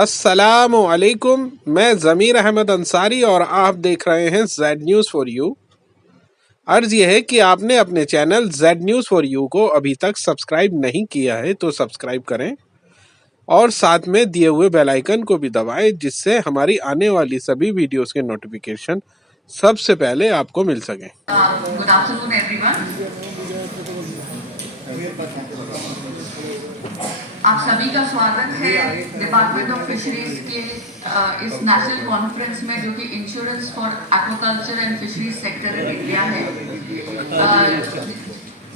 अस्सलामु अलैकुम। मैं ज़मीर अहमद अंसारी और आप देख रहे हैं जेड न्यूज़ फॉर यू। अर्ज़ यह है कि आपने अपने channel Z news for you को अभी तक सब्सक्राइब नहीं किया है तो सब्सक्राइब करें और साथ में दिए हुए बेल आइकन को भी दबाएं, जिससे हमारी आने वाली सभी वीडियोस के नोटिफिकेशन सबसे पहले आपको मिल सकें। Good afternoon everyone. आप सभी का स्वागत है डिपार्टमेंट ऑफ फिशरीज के इस नेशनल कॉन्फ्रेंस में, जो कि insurance for aquaculture and fisheries sector in India है।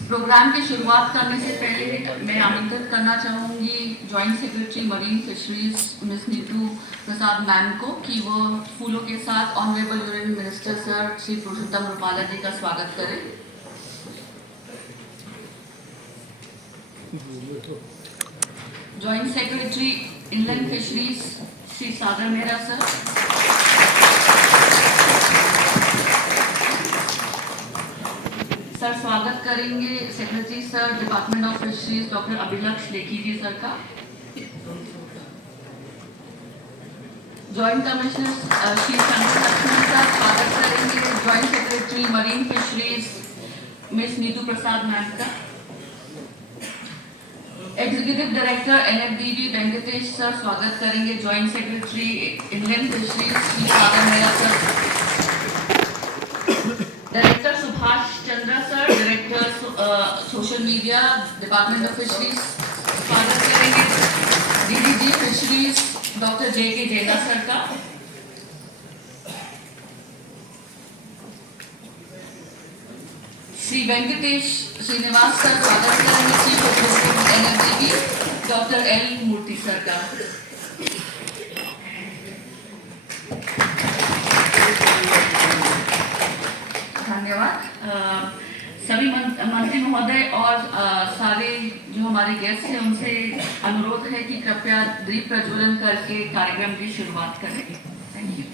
प्रोग्राम की शुरुआत करने से पहले मैं आमंत्रित करना चाहूँगी joint secretary marine fisheries miss Neetu Prasad ma'am को कि वो फूलों के साथ honourable union minister sir Shri Parshottam Rupala जी का स्वागत करें। Joint secretary inland fisheries Shri Sagar Mehra sir, स्वागत करेंगे secretary sir department of fisheries डॉ.अभिलक्ष Lekhi ji sir का। Joint commissioner Shri Sanjeev sir स्वागत करेंगे joint secretary marine fisheries miss Neetu Prasad ma'am का। Executive director NFDB Venkatesh sir स्वागत करेंगे joint secretary Indian fisheries Shri Sagar Mehra sir. Director Subhash Chandra sir, director social media department of fisheries स्वागत करेंगे DDG fisheries doctor J K. Jena sir का। Shri Venkatesh Srinivas sir स्वागत करेंगे chief executive NFDB doctor L Murthy sir का। धन्यवाद। सभी मंत्री महोदय और सारे जो हमारे गेस्ट हैं उनसे अनुरोध है कि कृपया दीप प्रज्वलन करके कार्यक्रम की शुरुआत करें। Thank you.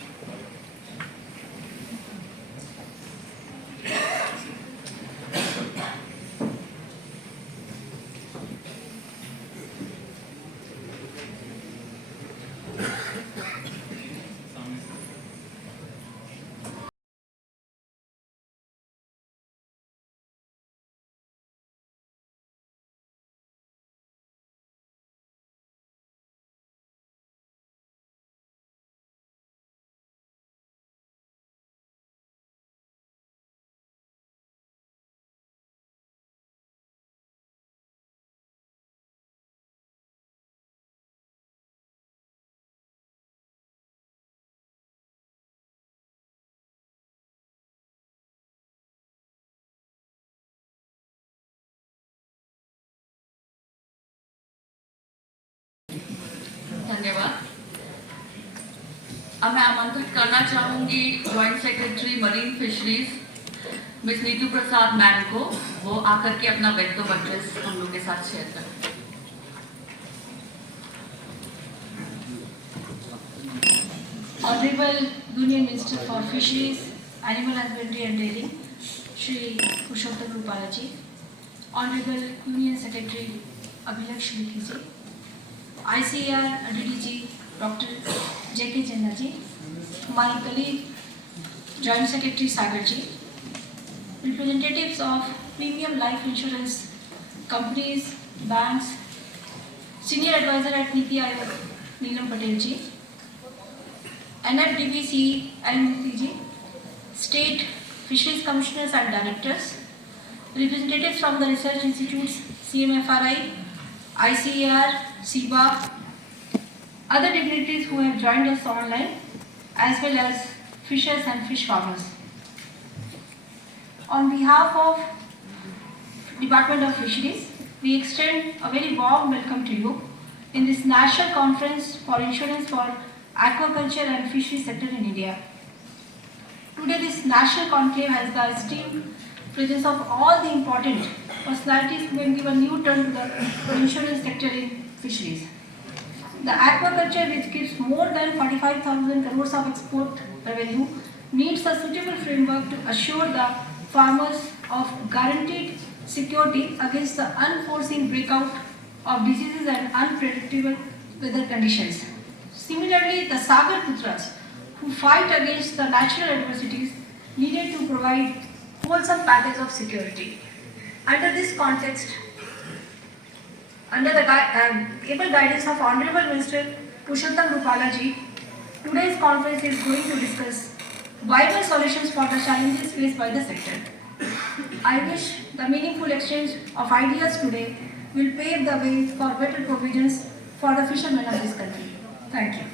धन्यवाद। अब मैं आमंत्रित करना चाहूंगी joint secretary marine fisheries miss Neetu Prasad ma'am को, वो आकर के अपना वक्तव्य एड्रेस हम लोग के साथ शेयर करें। Honorable Union Minister for Fisheries, Animal Husbandry and Dairy, Shri Parashottam Rupala ji, Honorable Union Secretary Abhilaksh Likhi ji, ICAR DDG Dr. J.K. Jhanna ji, my colleague Joint Secretary Sagar ji, representatives of premium life insurance companies, banks, senior advisor at NITI Aayog Neelam Patel ji, NFDBC LMTG, State Fisheries Commissioners and Directors, representatives from the research institutes CMFRI, ICAR, SIBA, other dignitaries who have joined us online, as well as fishers and fish farmers. On behalf of Department of Fisheries, we extend a very warm welcome to you in this National Conference for Insurance for Aquaculture and Fisheries sector in India. Today this national conclave has the esteemed presence of all the important personalities who can give a new turn to the insurance sector in fisheries. The aquaculture, which gives more than 45,000 crores of export revenue, needs a suitable framework to assure the farmers of guaranteed security against the unforeseen breakout of diseases and unpredictable weather conditions. Similarly, the Sagar Putras, who fight against the natural adversities, needed to provide wholesome package of security. Under this context, under the able guidance of Honorable Minister Parashottam Rupala ji, today's conference is going to discuss viable solutions for the challenges faced by the sector. I wish the meaningful exchange of ideas today will pave the way for better provisions for the fishermen of this country. Thank you.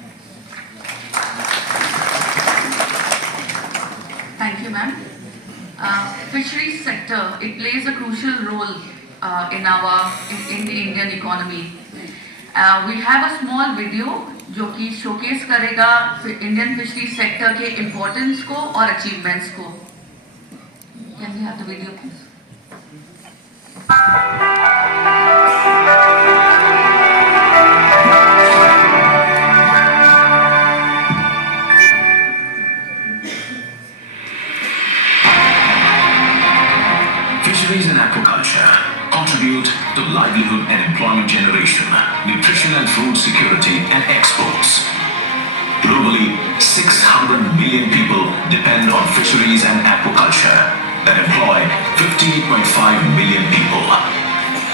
Thank you, ma'am. Fisheries sector, it plays a crucial role in the Indian economy. We have a small video जो कि showcase करेगा Indian fisheries sector के importance को और achievements को. Can we have the video, please? Fisheries and aquaculture contribute to livelihood and employment generation, nutrition and food security, and exports. Globally, 600 million people depend on fisheries and aquaculture that employ 58.5 million people.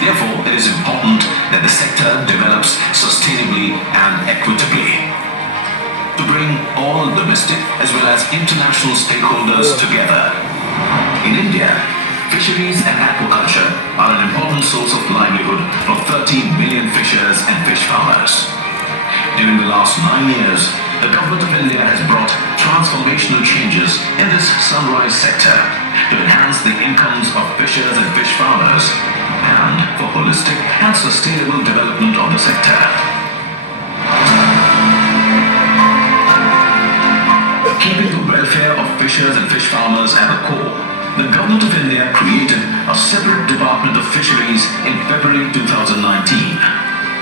Therefore, it is important that the sector develops sustainably and equitably. To bring all domestic as well as international stakeholders together. In India, fisheries and aquaculture are an important source of livelihood for 30 million fishers and fish farmers. During the last 9 years, the Government of India has brought transformational changes in this sunrise sector to enhance the incomes of fishers and fish farmers and for holistic and sustainable development of the sector. Keeping the welfare of fishers and fish farmers at the core, the Government of India created a separate Department of Fisheries in February 2019,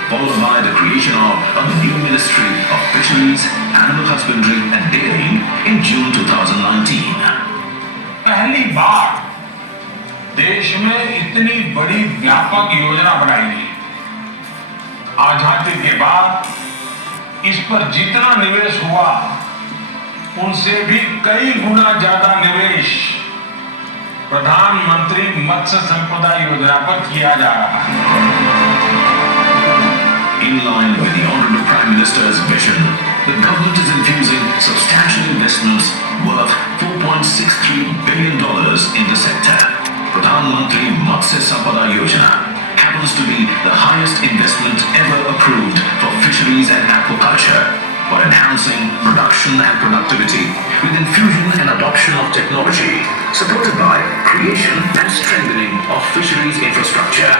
followed by the creation of a new Ministry of Fisheries, Animal Husbandry and Dairying in June 2019. पहली बार देश में इतनी बड़ी व्यापक योजना बनाई गई। आजादी के बाद इस पर जितना निवेश हुआ उनसे भी कई गुना ज्यादा निवेश प्रधानमंत्री मत्स्य संपदा योजना पर किया जा रहा है। In line with the Honorable Prime Minister's vision, the government is infusing substantial investments worth $4.63 billion in the sector. Pradhan Mantri Matsya Sampada Yojana happens to be the highest investment ever approved for fisheries and aquaculture for enhancing production and productivity with infusion and adoption of technology, supported by creation and strengthening of fisheries infrastructure.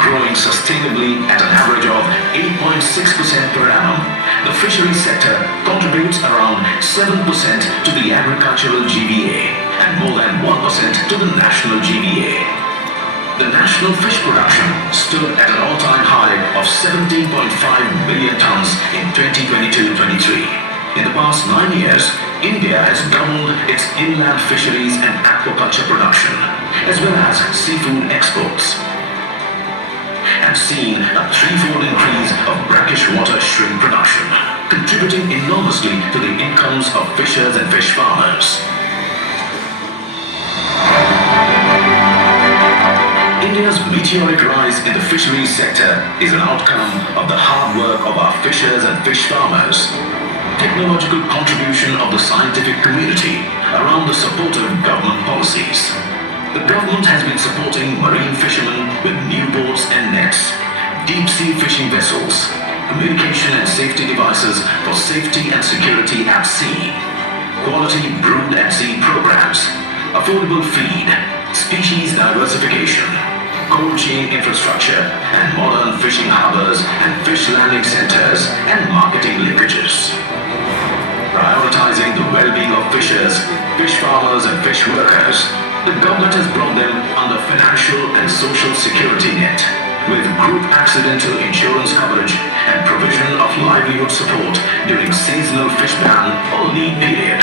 Growing sustainably at an average of 8.6% per annum, the fisheries sector contributes around 7% to the agricultural GVA and more than 1% to the national GVA. The national fish production stood at an all-time high of 17.5 million tons in 2022-23. In the past 9 years, India has doubled its inland fisheries and aquaculture production, as well as seafood exports, and seen a threefold increase of brackish water shrimp production, contributing enormously to the incomes of fishers and fish farmers. India's meteoric rise in the fisheries sector is an outcome of the hard work of our fishers and fish farmers, technological contribution of the scientific community around the supportive government policies. The government has been supporting marine fishermen with new boats and nets, deep-sea fishing vessels, communication and safety devices for safety and security at sea, quality brood at sea programs, affordable feed, species diversification, cold chain infrastructure, and modern fishing harbors and fish landing centers and marketing linkages. Prioritizing the well-being of fishers, fish farmers and fish workers, the government has brought them under financial and social security net with group accidental insurance coverage and provision of livelihood support during seasonal fish ban or lean period.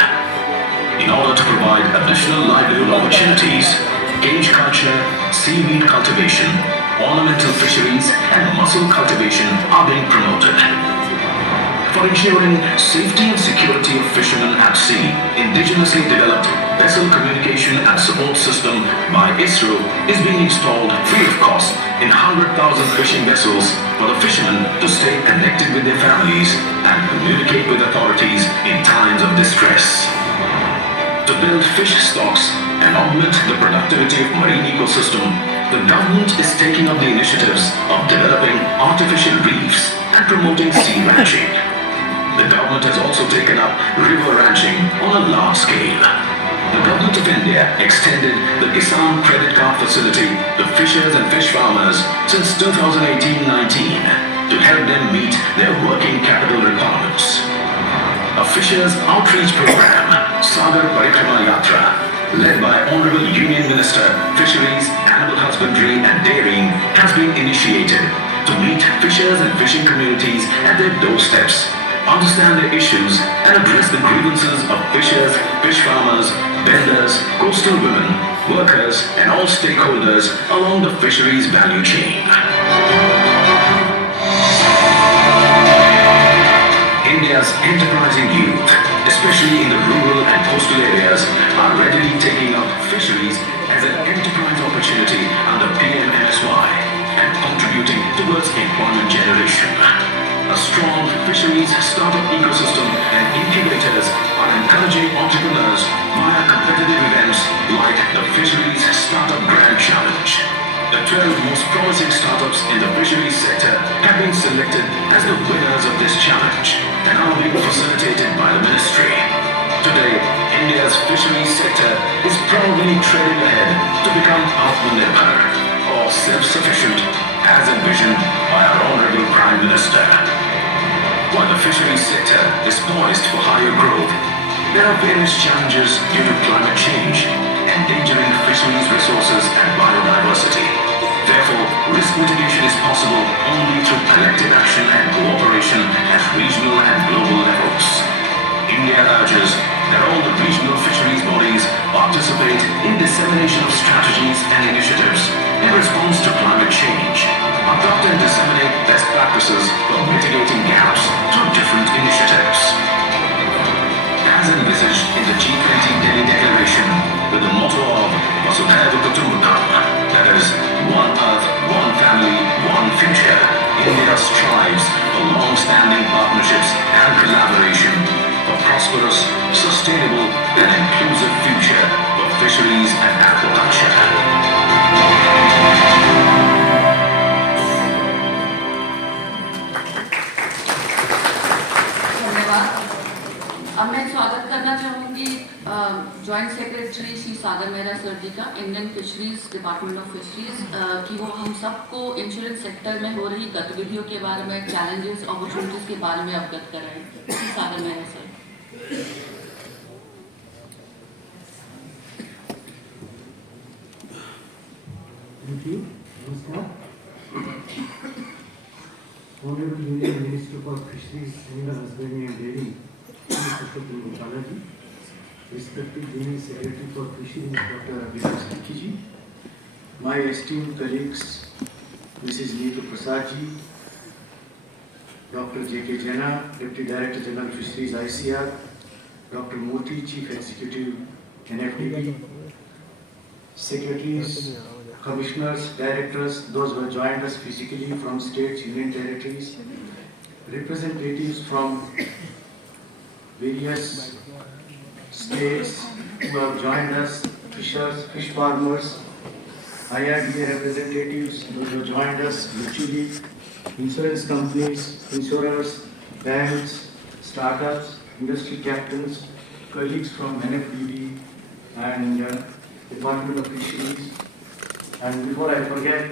In order to provide additional livelihood opportunities, cage culture, seaweed cultivation, ornamental fisheries and mussel cultivation are being promoted. For ensuring safety and security of fishermen at sea, indigenously developed vessel communication and support system by ISRO is being installed free of cost in 100,000 fishing vessels for the fishermen to stay connected with their families and communicate with authorities in times of distress. To build fish stocks and augment the productivity of marine ecosystem, the government is taking up the initiatives of developing artificial reefs and promoting sea ranching. The government has also taken up river ranching on a large scale. The government of India extended the Kisan Credit Card Facility to fishers and fish farmers since 2018-19 to help them meet their working capital requirements. A fishers outreach program, Sagar Parikrama Yatra, led by Honorable Union Minister, Fisheries, Animal Husbandry and Dairying, has been initiated to meet fishers and fishing communities at their doorsteps, understand their issues and address the grievances of fishers, fish farmers, vendors, coastal women, workers and all stakeholders along the fisheries value chain. India's enterprising youth, especially in the rural and coastal areas, are readily taking up fisheries as an enterprise opportunity under PM-MSY and contributing towards employment generation. A strong fisheries startup ecosystem and incubators are encouraging entrepreneurs via competitive events like the Fisheries Startup Grand Challenge. The 12 most promising startups in the fisheries sector have been selected as the winners of this challenge and are being facilitated by the ministry. Today, India's fisheries sector is proudly treading ahead to become Atmanirbhar or self-sufficient as envisioned by our Honorable Prime Minister. While the fisheries sector is poised for higher growth, there are various challenges due to climate change, endangering fisheries resources and biodiversity. Therefore, risk mitigation is possible only through collective action and cooperation at regional and global levels. India urges that all the regional fisheries bodies participate in dissemination of strategies and initiatives in response to climate change, adopt and disseminate best practices for mitigating gaps through different initiatives. As envisaged in the G20 Delhi Declaration with the motto of Vasudhaiva Kutumbakam, that is, one earth, one family, one future, India strives for long-standing partnerships and collaboration for prosperous, sustainable and inclusive future for fisheries and aquaculture. अब मैं स्वागत करना चाहूँगी joint secretary Shri Sagar Mehra sir जी का, Indian fisheries department of fisheries, कि वो हम सबको इंश्योरेंस सेक्टर में हो रही गतिविधियों के बारे में, चैलेंजेस, अपॉर्चुनिटीज के बारे में अवगत कराएं। Shri Sagar Mehra sir. Thank you. Namaskar. Honorable Union Minister for Fisheries, Animal Husbandry and Dairying, Parashottam Rupala ji, respected Union Secretary for Fisheries, Dr.Abhilaksh Likhi ji, my esteemed colleagues, Mrs. Neetu Prasad ji, Dr. J.K. Jena, Deputy Director General Fisheries ICR, Dr. Murthy, Chief Executive NFDB, Secretaries, Commissioners, Directors, those who have joined us physically from states, union territories, representatives from various states who have joined us, fishers, fish farmers, IRDA representatives, those who have joined us virtually, insurance companies, insurers, banks, startups, industry captains, colleagues from NFDB and Department of Fisheries. And before I forget,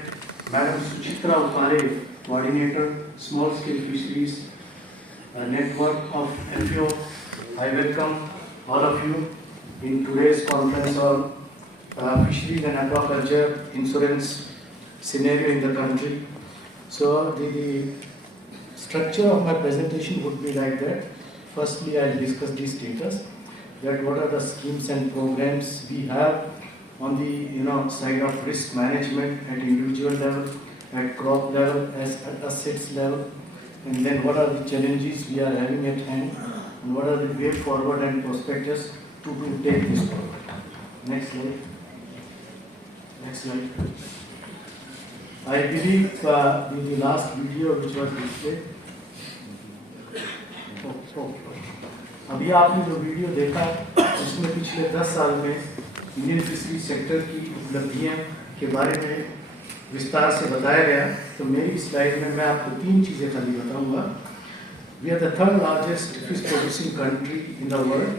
Madam Suchitra Upale, Coordinator, Small Scale Fisheries, a network of FAO. I welcome all of you in today's conference on fisheries and aquaculture insurance scenario in the country. So the structure of my presentation would be like that. Firstly, I'll discuss the status, that what are the schemes and programs we have on the side of risk management at individual level, at crop level, as at assets level, and then what are the challenges we are having at hand, and what are the way forward and prospectus to take this forward. Next slide. Next slide. I believe the last video which was displayed. अभी आपने जो video देखा उसमें पिछले 10 साल में Indian fishery sector की उपलब्धियां के बारे में विस्तार से बताया गया। तो मेरी स्लाइड में मैं आपको 3 चीज़ें खाली बताऊंगा। We are the third largest fish producing country in the world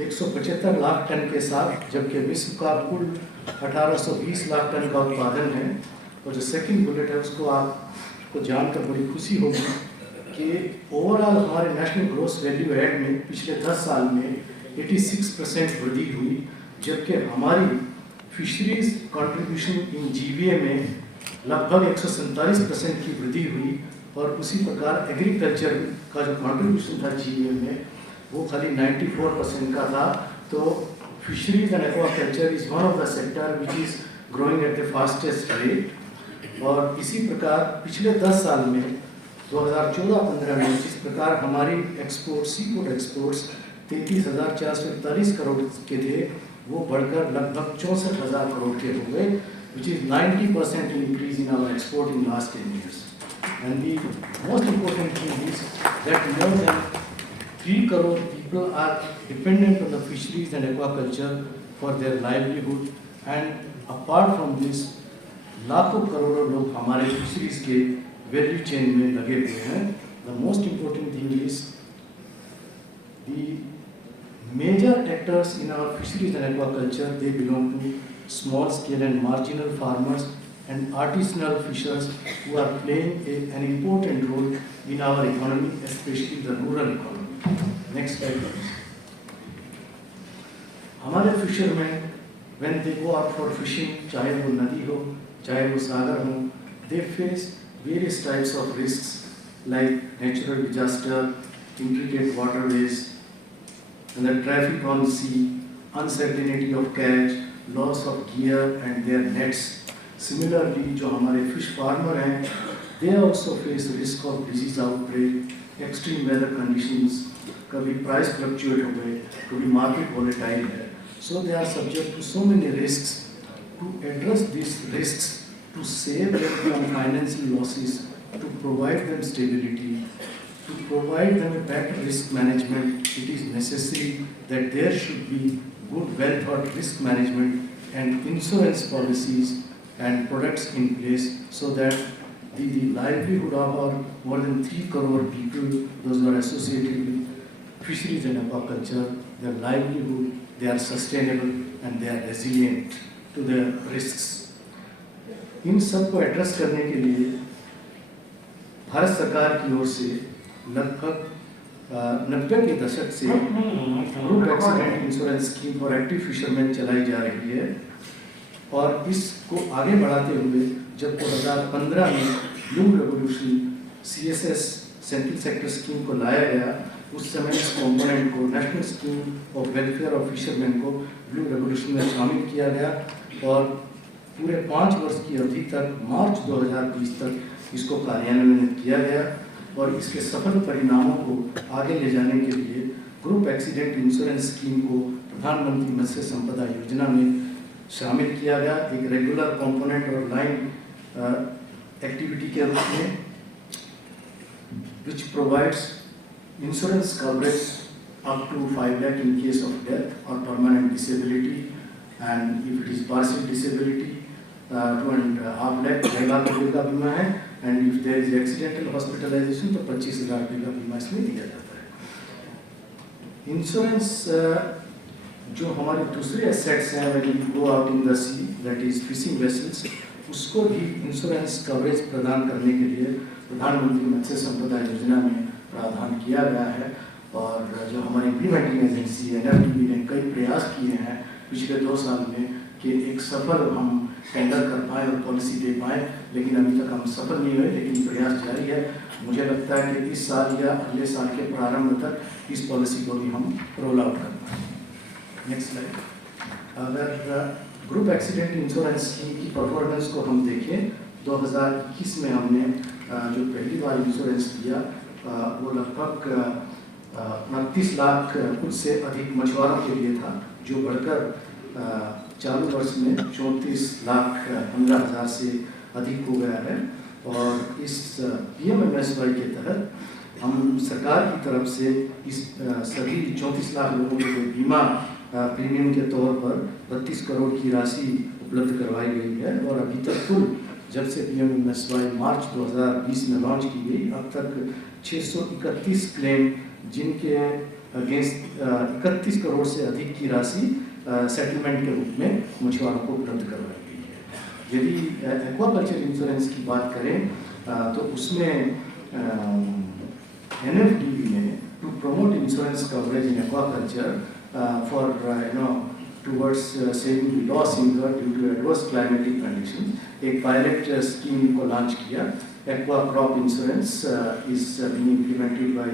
175 lakh tonne के साथ, जबकि विश्व का कुल 1820 लाख टन का उत्पादन है। और जो सेकंड बुलेट है उसको आपको जानकर बड़ी खुशी होगी कि ओवरऑल हमारे नेशनल ग्रोस वैल्यू एड में पिछले 10 साल में 86% वृद्धि हुई, जबकि हमारी फिशरीज कंट्रीब्यूशन इन जीवीए में लगभग 147% की वृद्धि हुई। और उसी प्रकार एग्रीकल्चर का जो कंट्रीब्यूशन था जीवीए में वो खाली 94% का था। तो fisheries and aquaculture is one of the sector which is growing at the fastest rate. और इसी प्रकार पिछले 10 साल में 2014-15 में जिस प्रकार हमारी export sea food exports 33,441 crore के थे, वो बढ़कर लगभग 64,000 करोड़ के हो गए, which is 90% increase in our export in last 10 years. And the most important thing is that more than 3 crore people are dependent on the fisheries and aquaculture for their livelihood. And apart from this, लाखों करोड़ों लोग हमारे fisheries के value chain में लगे हुए हैं। The most important thing is the major actors in our fisheries and aquaculture, they belong to small scale and marginal farmers and artisanal fishers who are playing an important role in our economy, specially the rural economy. Next slide please. हमारे fisherman when they go out for fishing, चाहे वो नदी हो चाहे वो सागर हो, they face various types of risks like natural disaster, intricate waterways, and the traffic on sea, uncertainty of catch, loss of gear and their nets. Similarly, जो हमारे fish farmer हैं, they also face risk of disease outbreak, extreme weather conditions, कभी price fluctuate हो गए, कभी market volatile है, so they are subject to so many risks. To address these risks, to save them from financial losses, to provide them stability, to provide them a better risk management, it is necessary that there should be good, well-thought risk management and insurance policies and products in place so that the livelihood of our more than 3 crore people, those who are associated with fisheries and aquaculture, their livelihood, they are sustainable and they are resilient to the risks. इन सब को address करने के लिए भारत सरकार की ओर से लगभग 90 के दशक से group accident insurance scheme for active fisherman चलाई जा रही है। और इसको आगे बढ़ाते हुए जब 2015 में blue revolution CSS central sector scheme को लाया गया, उस समय इस कॉम्पोनेंट को national scheme of welfare of fisherman को ब्लू रेवोल्यूशन में शामिल किया गया। और पूरे 5 वर्ष की अवधि तक मार्च 2020 तक इसको कार्यान्वित किया गया। और इसके सफल परिणामों को आगे ले जाने के लिए ग्रुप एक्सीडेंट इंश्योरेंस स्कीम को प्रधानमंत्री मत्स्य संपदा योजना में शामिल किया गया, एक रेगुलर कंपोनेंट और लाइन एक्टिविटी के रूप में, which provides insurance coverage up to 5 lakh in case of death or permanent disability, and if it is partial disability 2.5 lakh 6 lakh रुपये का बीमा है, and if there is accidental hospitalization तो 25,000 रुपये का बीमा इसमें दिया जाता है। इंश्योरेंस जो हमारे दूसरे एसेट्स हैं, when you go out in the sea, that is fishing vessels, उसको भी इंश्योरेंस कवरेज प्रदान करने के लिए प्रधानमंत्री मत्स्य संपदा योजना में प्रावधान किया गया है। और जो हमारी इम्प्लीमेंटिंग एजेंसी NFDB ने कई प्रयास किए हैं पिछले 2 साल में कि एक सफल हम टेंडर कर पाए और पॉलिसी दे पाए, लेकिन अभी तक हम सफल नहीं हुए, लेकिन प्रयास जारी है। मुझे लगता है कि इस साल या अगले साल के प्रारंभ तक इस पॉलिसी को भी हम रोल आउट कर पाएँ। Next slide. अगर ग्रुप एक्सीडेंट इंश्योरेंस स्कीम की परफॉर्मेंस को हम देखें, 2021 में हमने जो पहली बार इंश्योरेंस लिया वो लगभग 29 लाख कुछ से अधिक मछुआरों के लिए था, जो बढ़कर चालू वर्ष में 34,15,000 से अधिक हो गया है। और इस PMMSY के तहत हम सरकार की तरफ से इस सभी 34 लाख लोगों के लिए बीमा प्रीमियम के तौर पर 32 करोड़ की राशि उपलब्ध करवाई गई है। और अभी तक कुल जब से PMMSY मार्च 2020 में लॉन्च की गई, अब तक 631 क्लेम जिनके अगेंस्ट 31 करोड़ से अधिक की राशि सेटलमेंट के रूप में मछुआरों को उपलब्ध करवाई गई है। यदि एक्वाकल्चर इंश्योरेंस की बात करें तो उसमें NFDB ने to promote insurance coverage in aquaculture for towards saving the loss incurred due to adverse climatic conditions, एक पायलट स्कीम को लॉन्च किया। Aqua crop insurance is being implemented by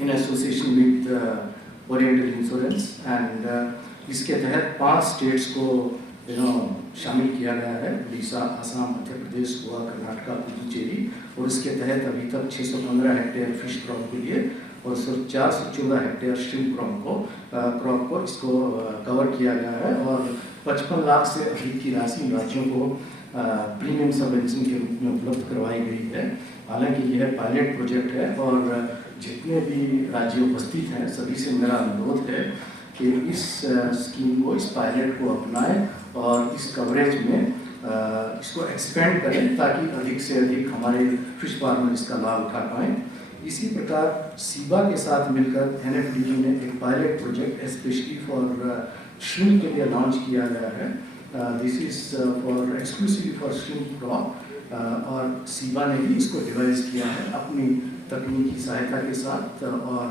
in association with Oriental Insurance, and इसके तहत 5 states को शामिल किया गया है, उड़ीसा, असम, मध्य प्रदेश, गोवा, कर्नाटका, पुडुचेरी। और इसके तहत अभी तक 615 हेक्टेयर फिश क्रॉप के लिए और 414 हेक्टेयर श्रिम्प क्रॉप को इसको कवर किया गया है। और 55 लाख से अधिक की राशि राज्यों को प्रीमियम सबवेंशन के रूप में उपलब्ध करवाई गई है। हालांकि यह पायलट प्रोजेक्ट है और जितने भी राज्य उपस्थित हैं सभी से मेरा अनुरोध है कि इस स्कीम को, इस पायलट को अपनाएं और इस कवरेज में इसको एक्सपेंड करें ताकि अधिक से अधिक हमारे फिश फार्मर इसका लाभ उठा पाएँ। इसी प्रकार सीबा के साथ मिलकर NFDB ने एक pilot project specially for shrimp के लिए लॉन्च किया गया है। This is for exclusively for shrimp crop और सीबा ने भी इसको डिवाइस किया है अपनी तकनीकी सहायता के साथ और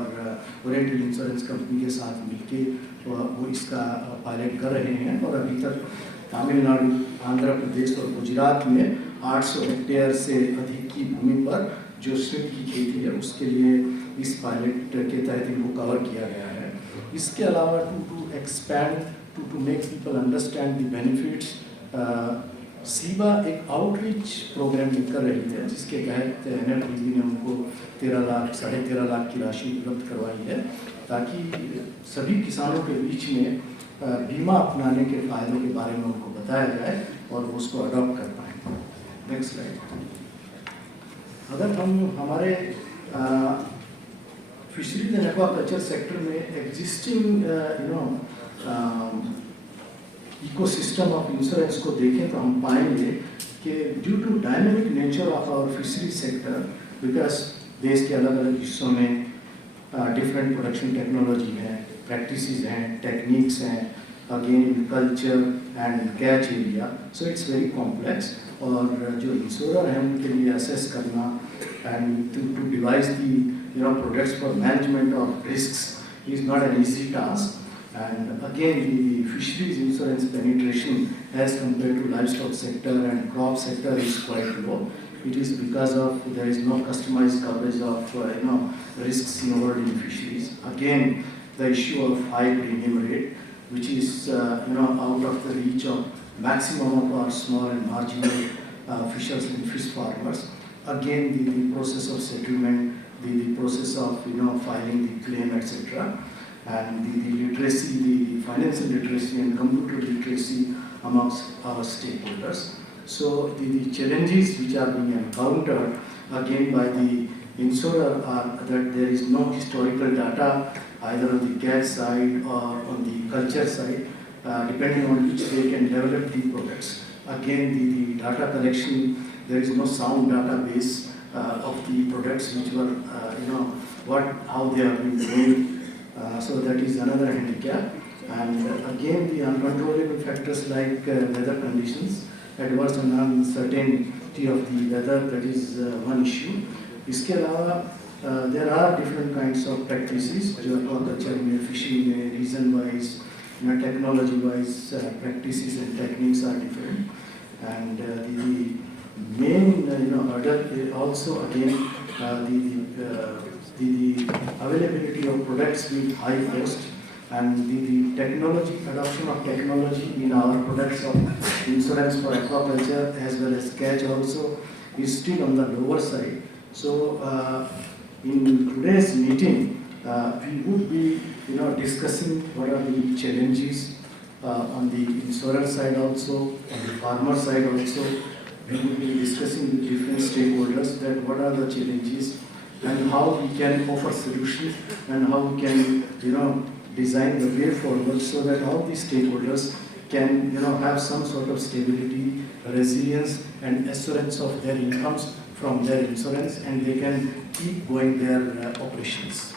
ओरिएंटल इंश्योरेंस कंपनी के साथ मिलके वो इसका पायलट कर रहे हैं। और अभी तक तमिलनाडु, आंध्र प्रदेश और गुजरात में 800 हेक्टेयर से अधिक की भूमि पर जो श्रिम्प की खेती है उसके लिए इस पायलट के तहत इनको कवर किया गया है। इसके अलावा to expand to make people understand the benefits, CIBA एक आउटरीच प्रोग्राम कर रही है जिसके तहत NFDB ने उनको 13 लाख, 13.5 लाख की राशि उपलब्ध करवाई है ताकि सभी किसानों के बीच में बीमा अपनाने के फायदों के बारे में उनको बताया जाए और वो उसको अडॉप्ट कर पाएँ। Next slide. अगर हम हमारे फिशरीज एंड एक्वाकल्चर सेक्टर में एग्जिस्टिंग इकोसिस्टम ऑफ इंश्योरेंस को देखें तो हम पाएंगे कि due to dynamic nature of our fisheries sector, because देश के अलग अलग हिस्सों में डिफरेंट प्रोडक्शन टेक्नोलॉजी है, प्रैक्टिसेस हैं, टेक्निक्स हैं, again in culture and catch area, so it's very complex. और जो इंश्योरर हैं उनके लिए असेस करना and to devise the products for management of risk is not an easy task. And again, the fisheries insurance penetration as compared to livestock sector and crop sector is quite low. It is because of there is no customized coverage of risks involved in fisheries. Again, the issue of high premium rate, which is out of the reach of maximum of our small and marginal fishers and fish farmers. Again, the process of settlement, the process of filing the claim, etc. And the literacy, the financial literacy and computer literacy amongst our stakeholders. So the challenges which are being encountered again by the insurer are that there is no historical data either on the catch side or on the culture side, depending on which they can develop the products. Again, the data collection, there is no sound database of the products which were how they have been growing. So that is another handicap. And again, the uncontrollable factors like weather conditions, adverse and uncertainty of the weather, that is one issue. इसके अलावा there are different kinds of practices जो aquaculture में, fishing में, region wise, technology wise practices and techniques are different. And the main hurdle also again the availability of products with high cost. and the technology, adoption of technology in our products of insurance for aquaculture as well as catch also is still on the lower side. So in today's meeting, we would be discussing what are the challenges on the insurer side also, on the farmer side also. We will be discussing with different stakeholders that what are the challenges and how we can offer solutions and how we can design the way forward so that all these stakeholders can have some sort of stability, resilience and assurance of their incomes from their insurance, and they can keep going their operations.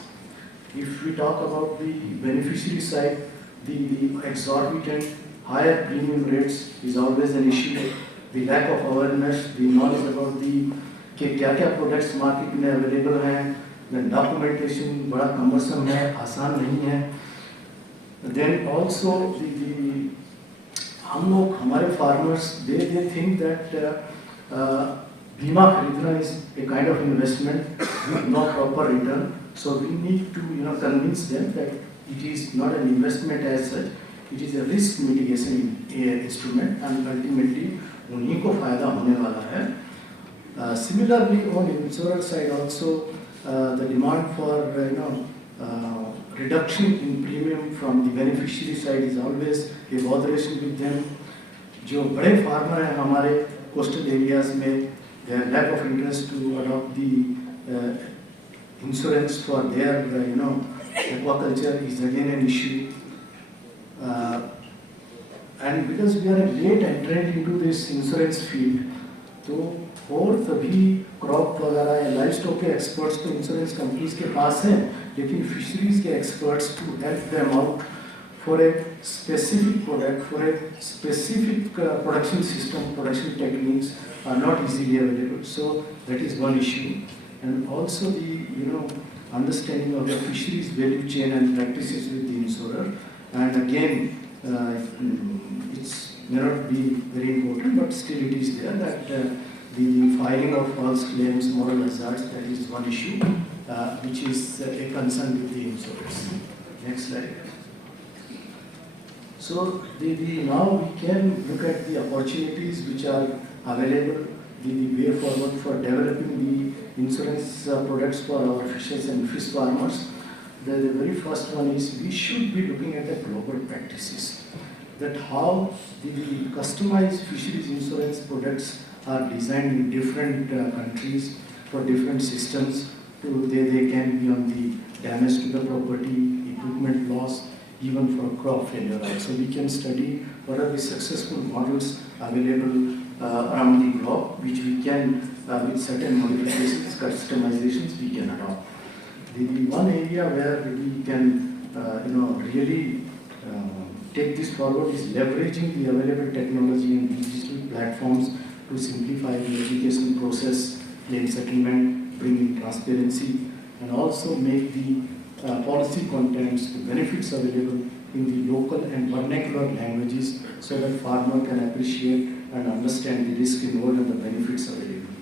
If we talk about the beneficiary side, the exorbitant higher premium rates is always an issue. The lack of awareness, the knowledge about the क्या products market में available हैं, the documentation बड़ा cumbersome है, आसान नहीं है. Then also the हम लोग हमारे farmers they think that बीमा खरीदना is a kind of investment with no proper return. So we need to convince them that it is not an investment as such. It is a risk mitigation instrument and ultimately उन्हीं को फायदा होने वाला है. Similarly, on insurer side also, the demand for reduction in premium from the beneficiary side is always a botheration with them. जो बड़े farmer हैं हमारे coastal areas में, their lack of interest to adopt the insurance for their aquaculture is again an issue. And because we are a late entrant into this insurance field, तो और सभी crop वगैरह या लाइफ स्टॉक के experts तो insurance companies के पास हैं, लेकिन फिशरीज के experts to help them out for a specific product, for a specific production system, production techniques are not easily available. So that is one issue. And also the understanding of the fisheries value chain and practices with the insurer. And again, it may not be very important, but still it is there that the filing of false claims, moral hazards, that is one issue which is a concern with the insurers. Next slide. So now we can look at the opportunities which are available, the way forward for developing the insurance products for our fishers and fish farmers. The very first one is we should be looking at the global practices, that how the customized fisheries insurance products are designed in different countries for different systems. They can be on the damage to the property, equipment loss, even for crop failure. So we can study what are the successful models available around the globe, which we can, with certain modifications, customizations, we can adopt. The one area where we can, really take this forward is leveraging the available technology and digital platforms to simplify the application process, claim settlement, bring in transparency, and also make the policy contents, the benefits available in the local and vernacular languages so that farmer can appreciate and understand the risk involved and the benefits available.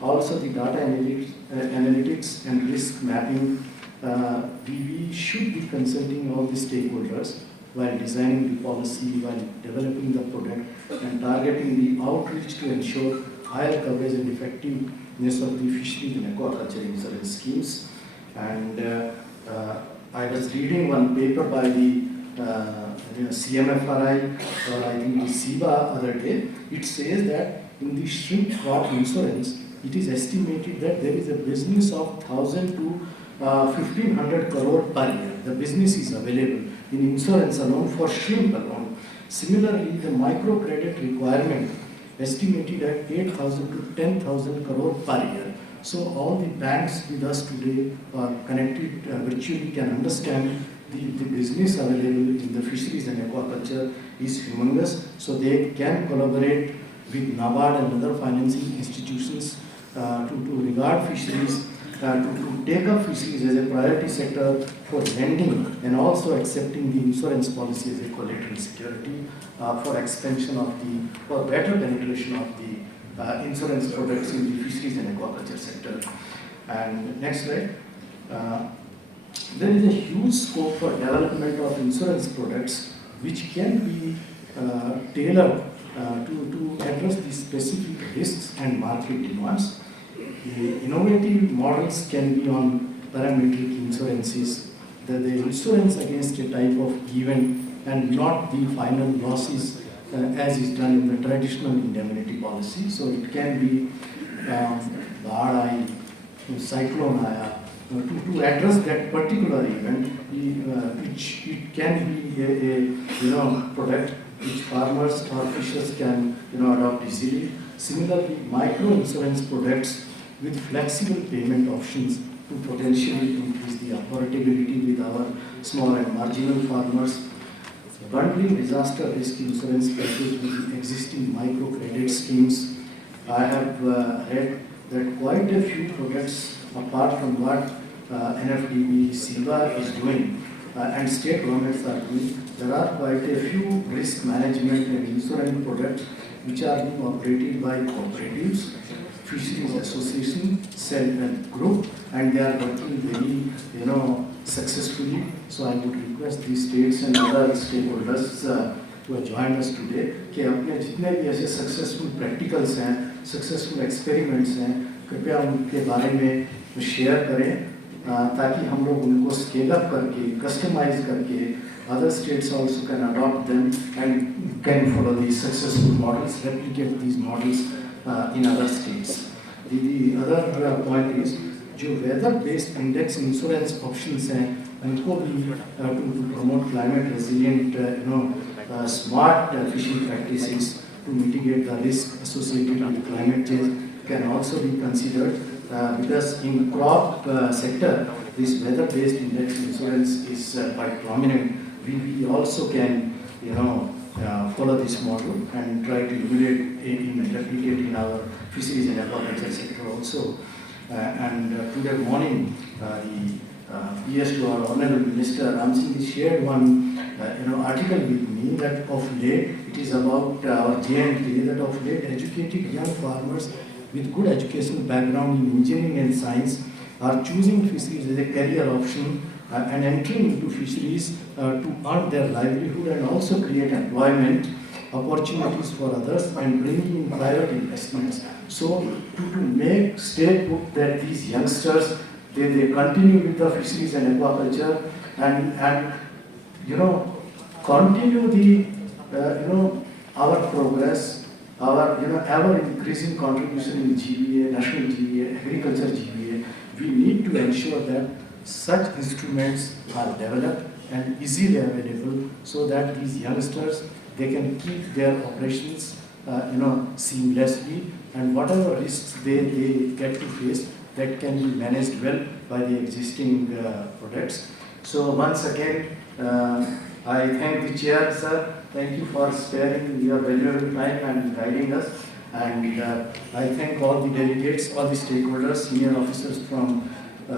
Also the data analytics and risk mapping, we should be consulting all the stakeholders while designing the policy, while developing the product and targeting the outreach to ensure higher coverage and effectiveness of the fisheries and aquaculture insurance schemes. And I was reading one paper by the CMFRI or I think the SIBA other day. It says that in the shrimp crop insurance, it is estimated that there is a business of 1,000 to 1,500 crore per year. The business is available in insurance alone for shrimp alone. Similarly, the microcredit requirement estimated at 8,000 to 10,000 crore per year. So all the banks with us today are connected virtually, can understand the business available in the fisheries and aquaculture is humongous. So they can collaborate with NABARD and other financing institutions to regard fisheries, to take up fisheries as a priority sector for lending and also accepting the insurance policy as a collateral security for expansion of for better penetration of the insurance products in the fisheries and aquaculture sector. And next slide. There is a huge scope for development of insurance products which can be tailored to address the specific risks and market demands. The innovative models can be on parametric insurances, the insurance against a type of event and not the final losses as is done in the traditional indemnity policy. So it can be Baad aayi, cyclone aaya, to address that particular event, which it can be a product which farmers or fishers can adopt easily. Similarly, micro insurance products with flexible payment options to potentially increase the affordability with our small and marginal farmers. Bundling disaster risk insurance package with the existing microcredit schemes. I have read that quite a few products, apart from what NFDB, SIBA is doing and state governments are doing, there are quite a few risk management and insurance products which are being operated by cooperatives, fisheries association, self-help group, and they are working very successfully. So I would request these states and other stakeholders who have joined us today कि अपने जितने भी ऐसे successful practicals हैं, successful experiments हैं, कृपया उनके बारे में शेयर करें ताकि हम लोग उनको स्केल अप करके कस्टमाइज करके other states also can adopt them and can follow these successful models, replicate these models in other states. The other point is जो weather based index insurance options हैं उनको भी to promote climate resilient smart fishing practices to mitigate the risk associated with climate change can also be considered because in crop sector this weather based index insurance is quite prominent. We also can follow this model and try to replicate in our fisheries and aquaculture sector also. Today morning, the PS to our Honorable Minister Ram Singh shared one article with me that of late, it is about our J&K, that of late educated young farmers with good educational background in engineering and science are choosing fisheries as a career option and entering into fisheries to earn their livelihood and also create employment opportunities for others and bringing in private investments. So to make stay put that these youngsters they continue with the fisheries and aquaculture and continue the our progress, our ever increasing contribution in GVA, national GVA, agriculture GVA. We need to ensure that such instruments are developed and easily available so that these youngsters they can keep their operations seamlessly and whatever risks they get to face that can be managed well by the existing products. So once again I thank the chair, sir. Thank you for sparing your valuable time and guiding us. And I thank all the delegates, all the stakeholders, senior officers from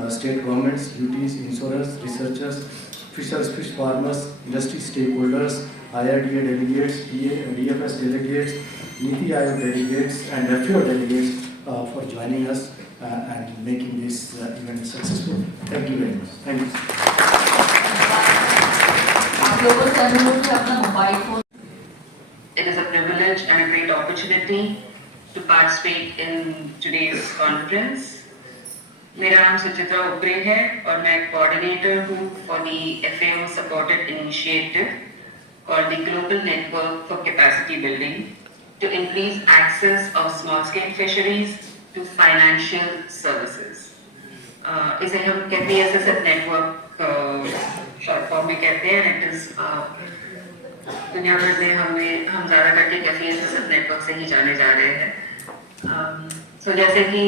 state governments, duties, insurers, researchers, fishers, fish farmers, industry stakeholders, IRDA delegates, DFS delegates, Niti Aayog delegates, and FAO delegates for joining us and making this event successful. Thank you very much. Thank you. It is a privilege and a great opportunity to participate in today's conference. मेरा नाम सुचित्रा उपरे है और मैं coordinator हूँ for the FAO supported initiative called the Global Network for Capacity Building to increase access of small scale fisheries to financial services. इसे हम कहते हैं SSF network short form में कहते हैं. It is दुनिया भर में हम ज़्यादा करके कैसे SSF नेटवर्क से ही जाने जा रहे हैं. So जैसे कि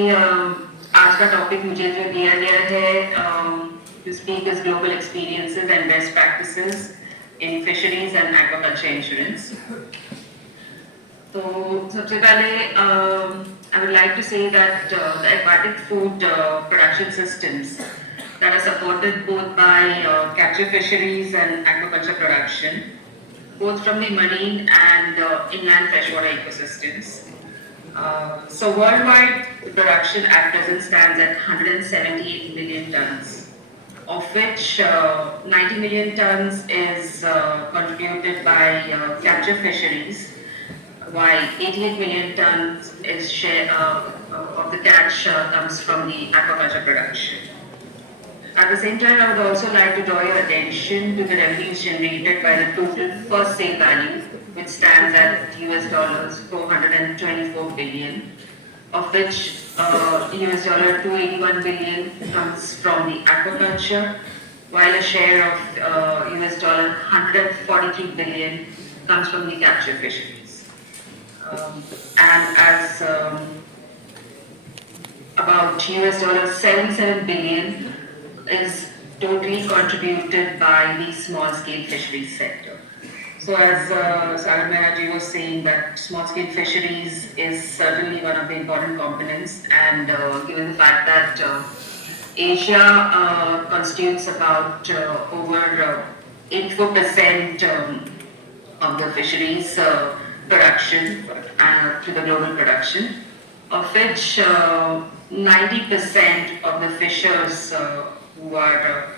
आज का टॉपिक मुझे जो दिया गया है to speak is global experiences and best practices in fisheries and aquaculture insurance. तो सबसे पहले I would like to say that the aquatic food production systems that are supported both by capture fisheries and aquaculture production, both from the marine and inland freshwater ecosystems. So worldwide, the production at present stands at 178 million tons. of which 90 million tons is contributed by capture fisheries, while 88 million tons is share of the catch comes from the aquaculture production. At the same time, I would also like to draw your attention to the revenues generated by the total first sale value, which stands at US dollars 424 billion, of which US dollar 281 billion comes from the aquaculture, while a share of US dollar 143 billion comes from the capture fisheries. And as about US dollar 77 billion is totally contributed by the small scale fisheries sector. So as Sarmaji was saying, that small scale fisheries is certainly one of the important components, and given the fact that Asia constitutes about over 84% of the fisheries production to the global production, of which 90% of the fishers who are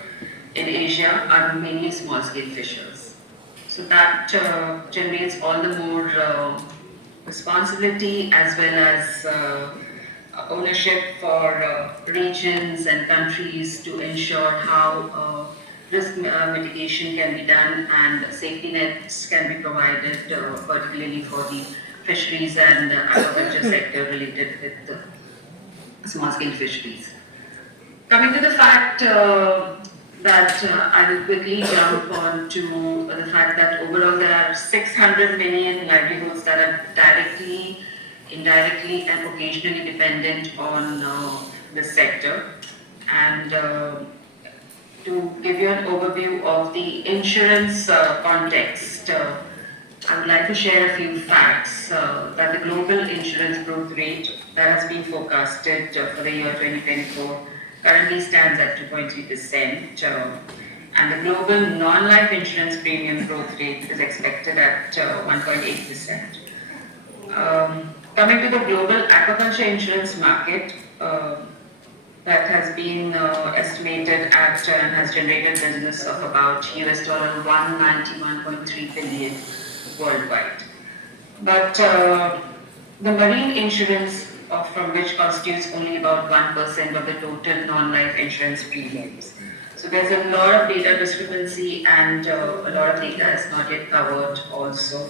in Asia are mainly small scale fishers. So that generates all the more responsibility as well as ownership for regions and countries to ensure how risk mitigation can be done and safety nets can be provided, particularly for the fisheries and aquaculture sector related with the small scale fisheries. Coming to the fact that I will quickly jump on to the fact that overall there are 600 million livelihoods that are directly, indirectly and occasionally dependent on this sector. And to give you an overview of the insurance context, I would like to share a few facts that the global insurance growth rate that has been forecasted for the year 2024 currently stands at 2.3%, and the global non-life insurance premium growth rate is expected at 1.8%. Coming to the global aquaculture insurance market, that has been estimated at and has generated business of about US dollar 191.3 billion worldwide. But the marine insurance from which constitutes only about 1% of the total non-life insurance premiums. So there's a lot of data discrepancy and a lot of data is not yet covered also.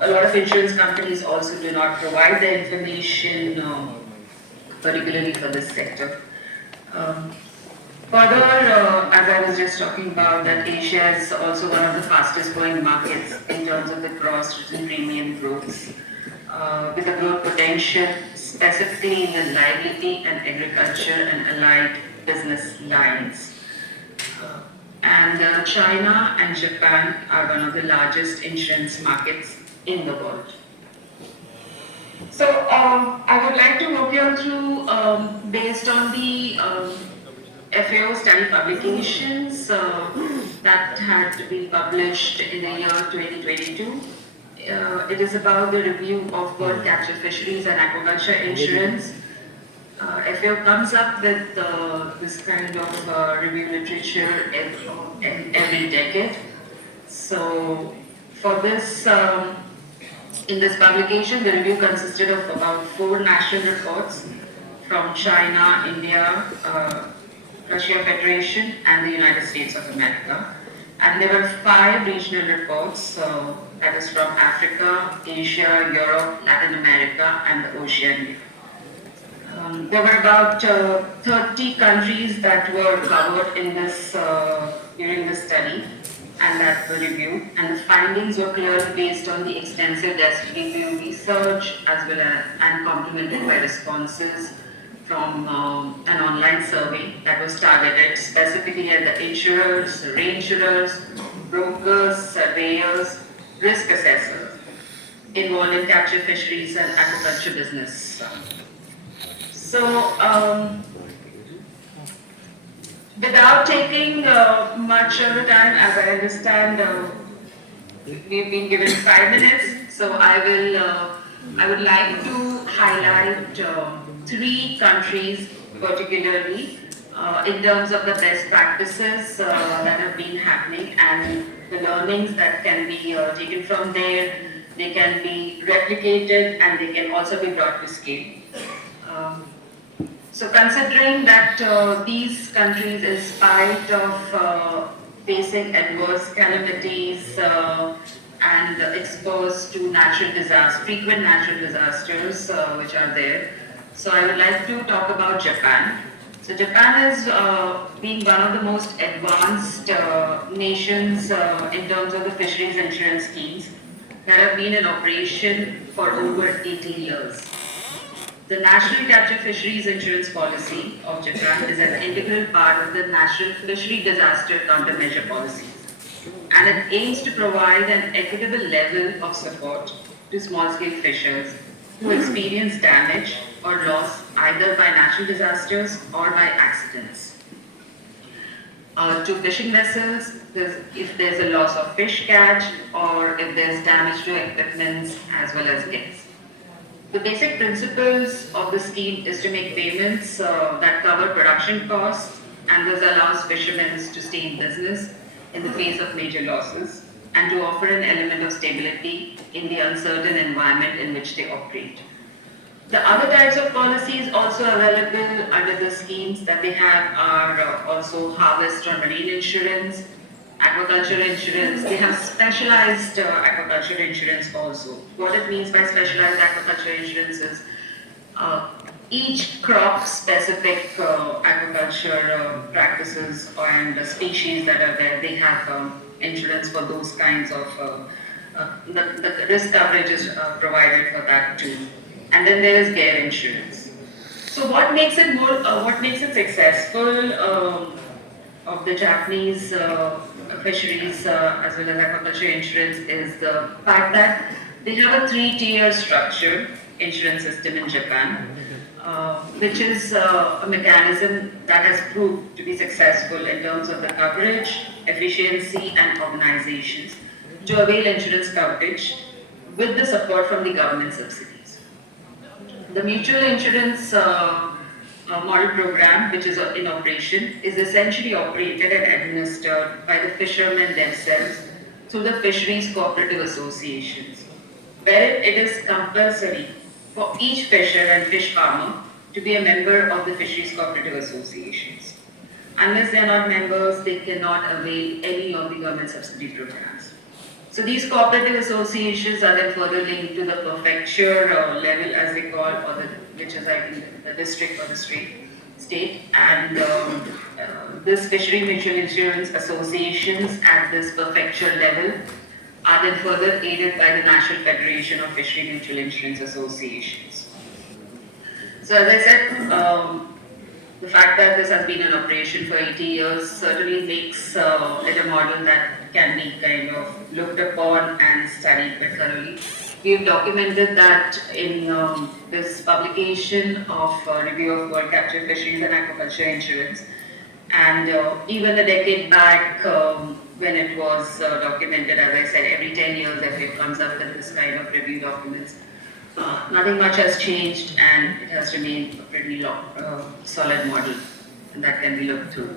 A lot of insurance companies also do not provide the information, particularly for this sector. Further, as I was just talking about, that Asia is also one of the fastest growing markets in terms of the gross written premium growth, with a growth potential specifically in the liability and agriculture and allied business lines. And China and Japan are one of the largest insurance markets in the world. So I would like to walk you through, based on the FAO study publications that had been published in the year 2022. It is about the review of bird capture fisheries and aquaculture insurance. FAO comes up with this kind of review literature every decade. So for this, in this publication, the review consisted of about 4 national reports from China, India, Russia Federation and the United States of America. And there were 5 regional reports, that is from Africa, Asia, Europe, Latin America and the Oceania. There were about 30 countries that were covered in this during the study and that were reviewed, and the findings were clearly based on the extensive desk review research as well as and complemented by responses from an online survey that was targeted specifically at the insurers, reinsurers, brokers, surveyors, risk assessors involved in capture fisheries and aquaculture business. So, without taking much of the time, as I understand, we've been given 5 minutes, so I would like to highlight 3 countries particularly in terms of the best practices that have been happening and the learnings that can be taken from there. They can be replicated and they can also be brought to scale. Um, so considering that these countries, in spite of facing adverse calamities and exposed to natural disasters, frequent natural disasters which are there. So I would like to talk about Japan. So Japan is being one of the most advanced nations in terms of the fisheries insurance schemes that have been in operation for over 80 years. The National Capture Fisheries Insurance Policy of Japan is an integral part of the National Fishery Disaster Countermeasure Policy, and it aims to provide an equitable level of support to small-scale fishers who experience damage or loss either by natural disasters or by accidents. To fishing vessels, if there's a loss of fish catch or if there's damage to equipment as well as nets. The basic principles of the scheme is to make payments that cover production costs and thus allows fishermen to stay in business in the face of major losses and to offer an element of stability in the uncertain environment in which they operate. The other types of policies also available under the schemes that they have are also harvest or marine insurance, aquaculture insurance. They have specialized aquaculture insurance also. What it means by specialized aquaculture insurance is each crop specific aquaculture practices and species that are there, they have insurance for those kinds of, the risk coverage is provided for that too. And then there is gear insurance. So what makes it successful of the Japanese fisheries as well as aquaculture insurance is the fact that they have a 3-tier structure insurance system in Japan, which is a mechanism that has proved to be successful in terms of the coverage, efficiency and organizations to avail insurance coverage with the support from the government subsidies. The mutual insurance model program, which is in operation, is essentially operated and administered by the fishermen themselves through the fisheries cooperative associations, wherein it is compulsory for each fisher and fish farmer to be a member of the fisheries cooperative associations. Unless they are not members, they cannot avail any of the government subsidy programs. So these cooperative associations are then further linked to the prefecture level, as they call, which is I think the district or the state, and this fishery mutual insurance associations at this prefecture level are then further aided by the National Federation of Fishery Mutual Insurance Associations. So as I said, the fact that this has been in operation for 80 years certainly makes it a model that can be kind of looked upon and studied quite thoroughly. We have documented that in this publication of Review of World Capture Fisheries and Aquaculture Insurance. And even a decade back, when it was documented, as I said, every 10 years FA comes up with this kind of review documents. Nothing much has changed and it has remained a pretty solid model that can be looked through.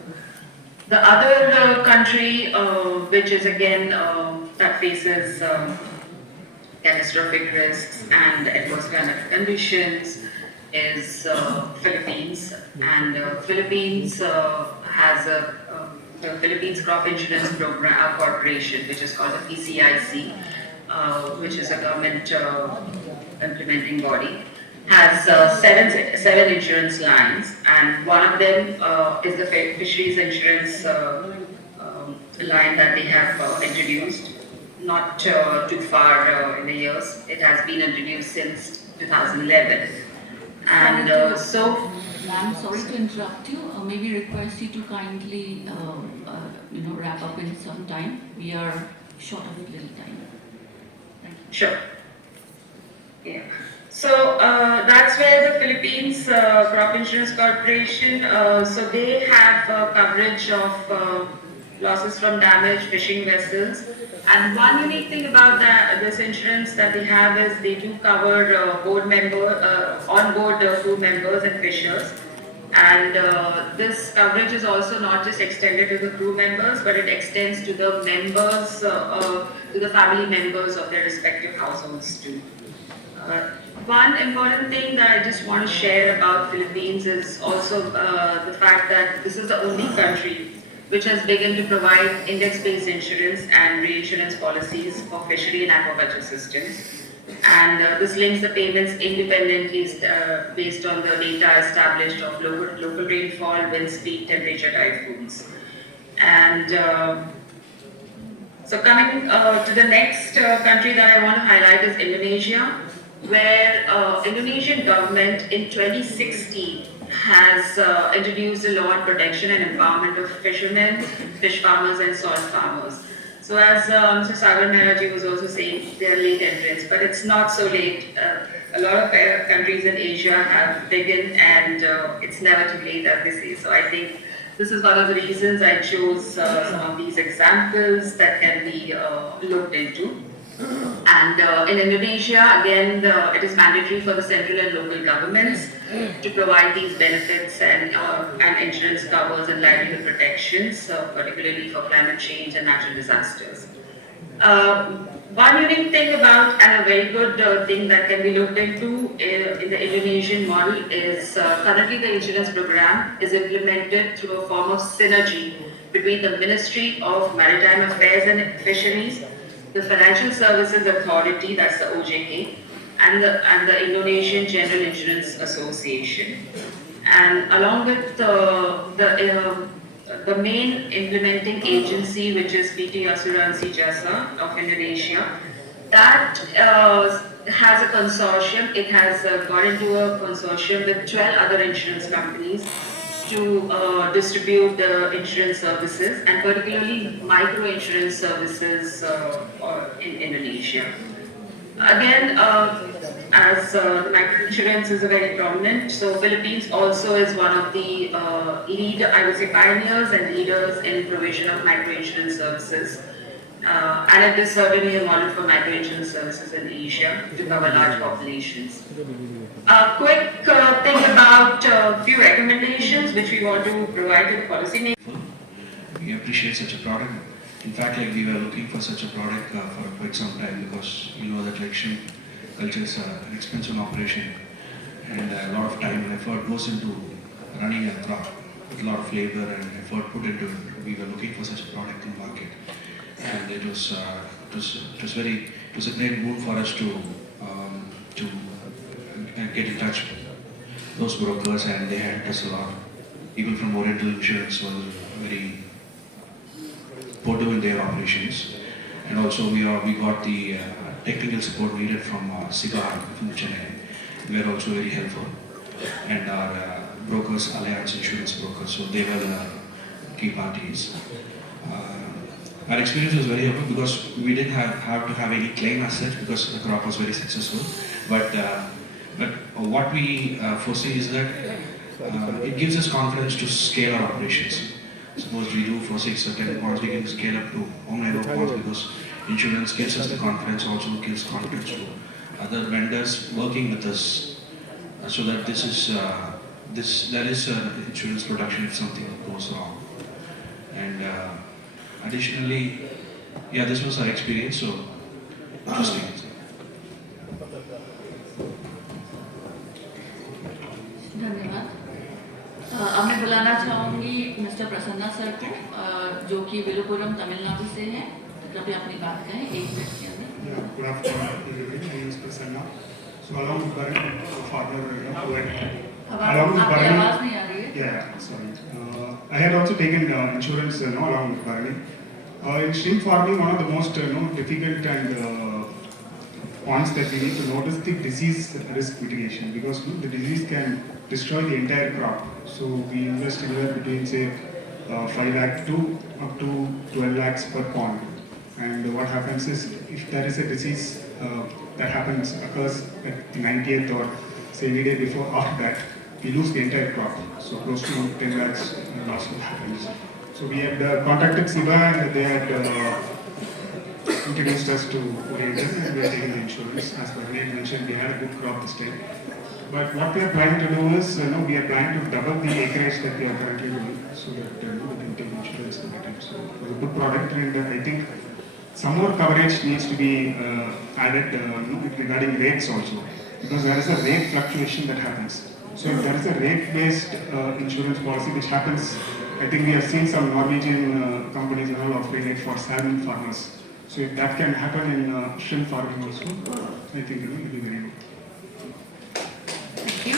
The other country, which is again, that faces catastrophic risks and adverse climatic conditions is Philippines. And Philippines has the Philippines Crop Insurance Program Corporation, which is called the PCIC, which is a government implementing body, has seven insurance lines, and one of them is the fisheries insurance line that they have introduced, not too far in the years. It has been introduced since 2011. And Ma'am, sorry to interrupt you. Maybe request you to kindly, wrap up in some time. We are short of a little time. Thank you. Sure. Yeah. So that's where the Philippines Crop Insurance Corporation, so they have coverage of losses from damaged fishing vessels. And one unique thing about this insurance that they have is they do cover on-board crew members and fishers. And this coverage is also not just extended to the crew members, but it extends to the members, to the family members of their respective households too. One important thing that I just want to share about Philippines is also the fact that this is the only country which has begun to provide index-based insurance and reinsurance policies for fishery and aquaculture systems. And this links the payments independently based on the data established of local rainfall, wind speed, temperature, typhoons. And so coming to the next country that I want to highlight is Indonesia, where Indonesian government in 2016 has introduced a law on protection and empowerment of fishermen, fish farmers and salt farmers. So as Mr. Sagar Mehraji was also saying, they are late entrants, but it's not so late. A lot of countries in Asia have begun and it's never too late, as they say. So I think this is one of the reasons I chose some of these examples that can be looked into. And in Indonesia, again, it is mandatory for the central and local governments to provide these benefits and insurance covers and livelihood protections, particularly for climate change and natural disasters. One unique thing about and a very good thing that can be looked into in the Indonesian model is currently the insurance program is implemented through a form of synergy between the Ministry of Maritime Affairs and Fisheries, the Financial Services Authority, that's the OJK, and the Indonesian General Insurance Association. And along with the main implementing agency, which is PT Asuransi Jasa of Indonesia, that has a consortium. It has got into a consortium with 12 other insurance companies to distribute the insurance services, and particularly micro insurance services in Indonesia. Again, as microinsurance is a very prominent, so Philippines also is one of the pioneers and leaders in provision of microinsurance services. And it is certainly a model for microinsurance services in Asia to cover large populations. A quick thing about a few recommendations which we want to provide to the policymakers. We appreciate such a product. In fact, like we were looking for such a product for quite some time, because you know that election culture is an expensive operation, and a lot of time and effort goes into running a crop, with a lot of labor and effort put into it. We were looking for such a product in the market, and it was a great move for us to get in touch with those brokers, and they helped us a lot. People from Oriental Insurance were very supportive in their operations, and also we got the technical support needed from SIBA from Chennai. They were also very helpful, and our brokers, Alliance Insurance Brokers, so they were the key parties. Our experience was very helpful because we didn't have to have any claim as such, because the crop was very successful. But what we foresee is that it gives us confidence to scale our operations. Suppose we do for 6 or 10 ponds, we can scale up to how many ponds, because insurance gives us the confidence, also gives confidence to other vendors working with us, so that there is insurance protection if something goes wrong. And additionally, yeah, this was our experience, so interesting. धन्यवाद। अब मैं बुलाना चाहूँगी mister Prasanna sir को, जो कि विलुपुरम तमिलनाडु से हैं। कृपया अपनी बात कहें 1 मिनट के अंदर। Good afternoon, everybody. My name is Prasanna. So along with Balyan, father, आपकी आवाज़ नहीं आ रही है। Yeah, sorry. I had also taken insurance along with Balyan. In shrimp farming, one of the most difficult and points that we need to note is the disease risk mitigation, because the disease can destroy the entire crop. So we invest anywhere between say 5 lakh to up to 12 lakhs per pond. And what happens is, if there is a disease that occurs at the 90th or say any day before, after that, we lose the entire crop. So close to 10 lakhs loss will happen. So we had contacted SIBA, and they had introduced us to Oriental, and we are taking the insurance. As Balyan mentioned, we had a good crop this time. But what we are planning to do is, we are planning to double the acreage that we are currently doing, so that we can take insurance on it. So it was a good product, and I think some more coverage needs to be added regarding rates also, because there is a rate fluctuation that happens. So if there is a rate-based insurance policy which happens, I think we have seen some Norwegian companies offering it for salmon farmers. So if that can happen in shrimp farming also, I think it will be very good. Thank you.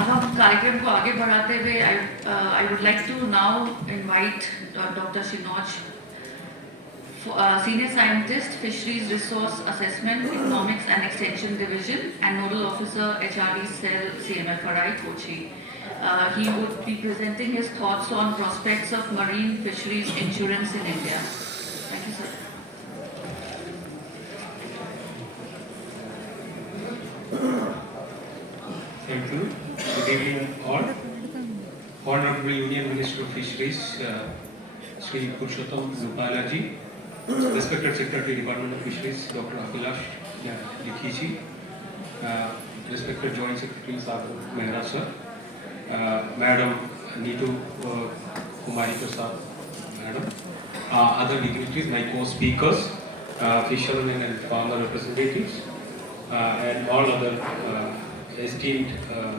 अब हम कार्यक्रम को आगे बढ़ाते हुए I would like to now invite Dr. Shinoj, Senior Scientist, Fisheries Resource Assessment, Economics and Extension Division, and Nodal Officer, HRD Cell, CMFRI, Kochi. He would be presenting his thoughts on prospects of marine fisheries insurance in India. Thank you, sir. Thank you. Good evening all. Honorable Union Minister of Fisheries, Shri Parashottam Rupala ji, Respected Secretary Department of Fisheries, Dr.Abhilaksh, Likhi ji, Respected Joint Secretary Mehra sir, Madam Neetu Kumar sir, Madam, other dignitaries, my co-speakers, fishermen and farmer representatives, and all other esteemed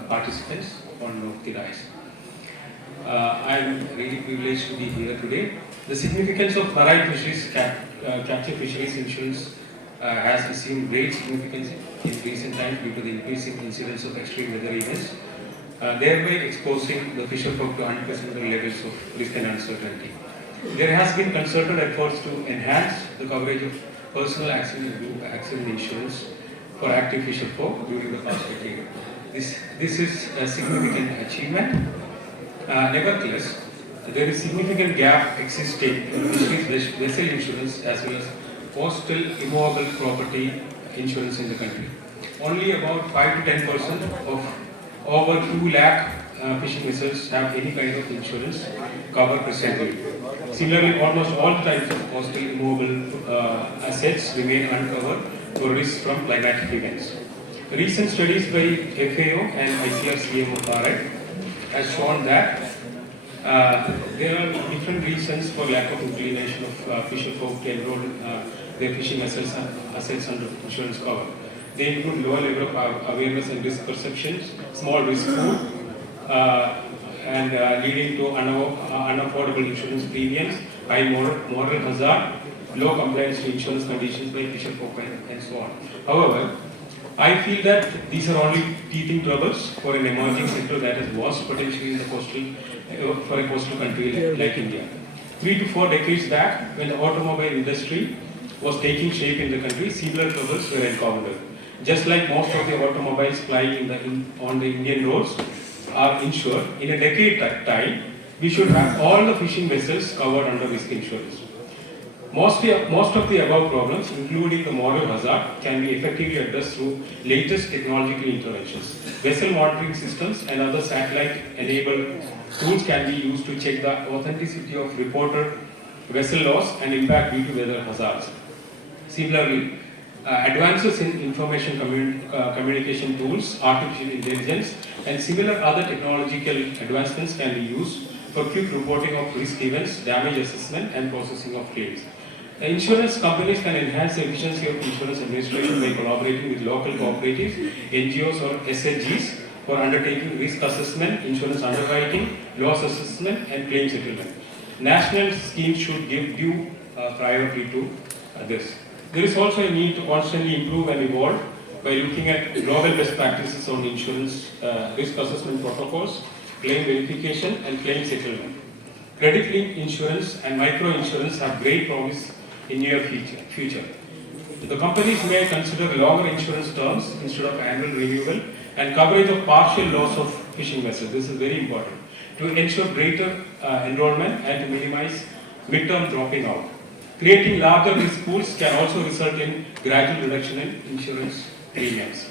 participants on the rise. I am really privileged to be here today. The significance of marine fisheries, capture fisheries insurance has received great significance in recent times due to the increasing incidence of extreme weather events, thereby exposing the fisher folk to unprecedented levels of risk and uncertainty. There has been concerted efforts to enhance the coverage of personal accident and group accident insurance for active fisher folk during the past decade. This is a significant achievement. Nevertheless, there is significant gap existing in fisheries vessel insurance as well as coastal immovable property insurance in the country. Only about 5 to 10% of over 2 lakh fishing vessels have any kind of insurance cover presently. Similarly, almost all types of coastal immovable assets remain uncovered for risk from climatic events. Recent studies by FAO and ICRCMORI has shown that there are different reasons for lack of inclination of fisher folk to enroll their fishing assets under insurance cover. They include lower level of awareness and risk perceptions, small risk pool, and leading to unaffordable insurance premiums, high moral hazard, low compliance to insurance conditions by fisher folk, and so on. However, I feel that these are only teething troubles for an emerging sector that has vast potential in the for a coastal country like India. 3 to 4 decades back, when the automobile industry was taking shape in the country, similar troubles were encountered. Just like most of the automobiles flying on the Indian roads are insured, in a decade time, we should have all the fishing vessels covered under risk insurance. Most of the above problems, including the moral hazard, can be effectively addressed through latest technological interventions. Vessel monitoring systems and other satellite-enabled tools can be used to check the authenticity of reported vessel loss and impact due to weather hazards. Similarly, advances in information communication tools, artificial intelligence, and similar other technological advancements can be used for quick reporting of risk events, damage assessment, and processing of claims. Insurance companies can enhance the efficiency of insurance administration by collaborating with local cooperatives, NGOs or SHGs for undertaking risk assessment, insurance underwriting, loss assessment, and claim settlement. National schemes should give due priority to this. There is also a need to constantly improve and evolve by looking at global best practices on insurance risk assessment protocols, claim verification, and claim settlement. Credit-linked insurance and micro-insurance have great promise in near future. The companies may consider longer insurance terms instead of annual renewal and coverage of partial loss of fishing vessels. This is very important to ensure greater enrollment and to minimize mid-term dropping out. Creating larger risk pools can also result in gradual reduction in insurance premiums.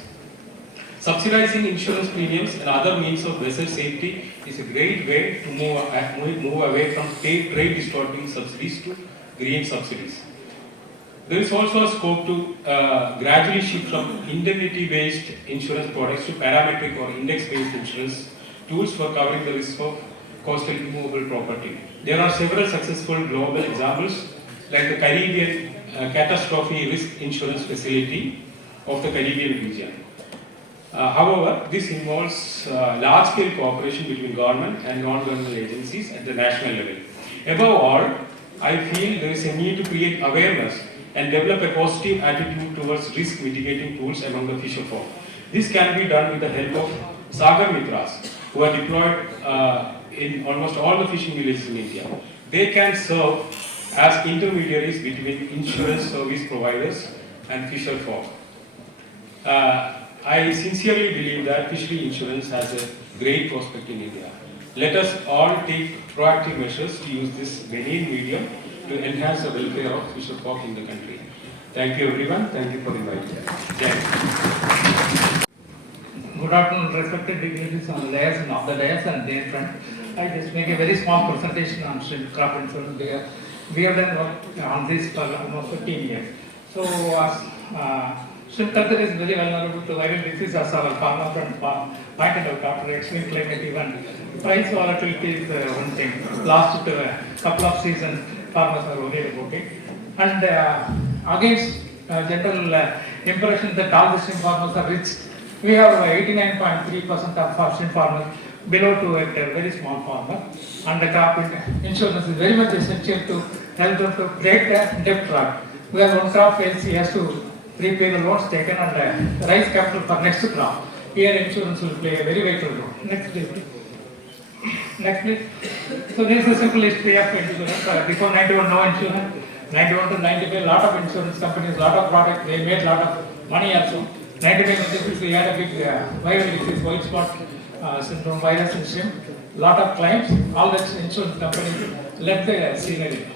Subsidizing insurance premiums and other means of vessel safety is a great way to move away from trade distorting subsidies to green subsidies. There is also a scope to gradually shift from indemnity-based insurance products to parametric or index-based insurance tools for covering the risk of coastal immovable property. There are several successful global examples like the Caribbean Catastrophe Risk Insurance Facility of the Caribbean region. However, this involves large-scale cooperation between government and non-governmental agencies at the national level. Above all, I feel there is a need to create awareness and develop a positive attitude towards risk mitigating tools among the fisher folk. This can be done with the help of Sagar Mitras, who are deployed in almost all the fishing villages in India. They can serve as intermediaries between insurance service providers and fisher folk. I sincerely believe that fishery insurance has a great prospect in India. Let us all take proactive measures to use this benign medium to enhance the welfare of fisher folk in the country. Thank you everyone. Thank you for inviting me. Good afternoon, respected dignitaries on the dais and off the dais and their friend. I just make a very small presentation on shrimp crop insurance. We have done work on this for almost 15 years. So, shrimp culture is very vulnerable to viral disease as our farmer friend pointed out after extreme climate event. Price volatility is one thing. Last couple of seasons, farmers are worried about it. And against general impression that all the shrimp farmers are rich, we have 89.3% of our shrimp farmers below 2 hectares, very small farmer. And the crop insurance is very much essential to help them to break the debt trap. Where one crop fails, he has to repay the loans taken and raise capital for next crop. Here insurance will play a very vital role. Next please. Next please. So this is a simple history of insurance. Before 91, no insurance. 91 to 95, lot of insurance companies, lot of products, they made lot of money also. 95 we had a big viral disease, white spot syndrome virus in shrimp. Lot of claims, all the insurance companies left the scenery.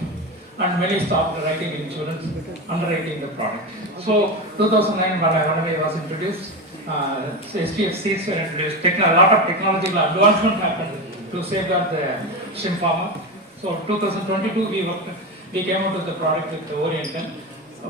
And many stopped writing insurance, underwriting the product. So 2009 when I was introduced, STFCs were introduced. A lot of technological advancement happened to safeguard the shrimp farmer. So 2022 we came out with the product with the Oriental.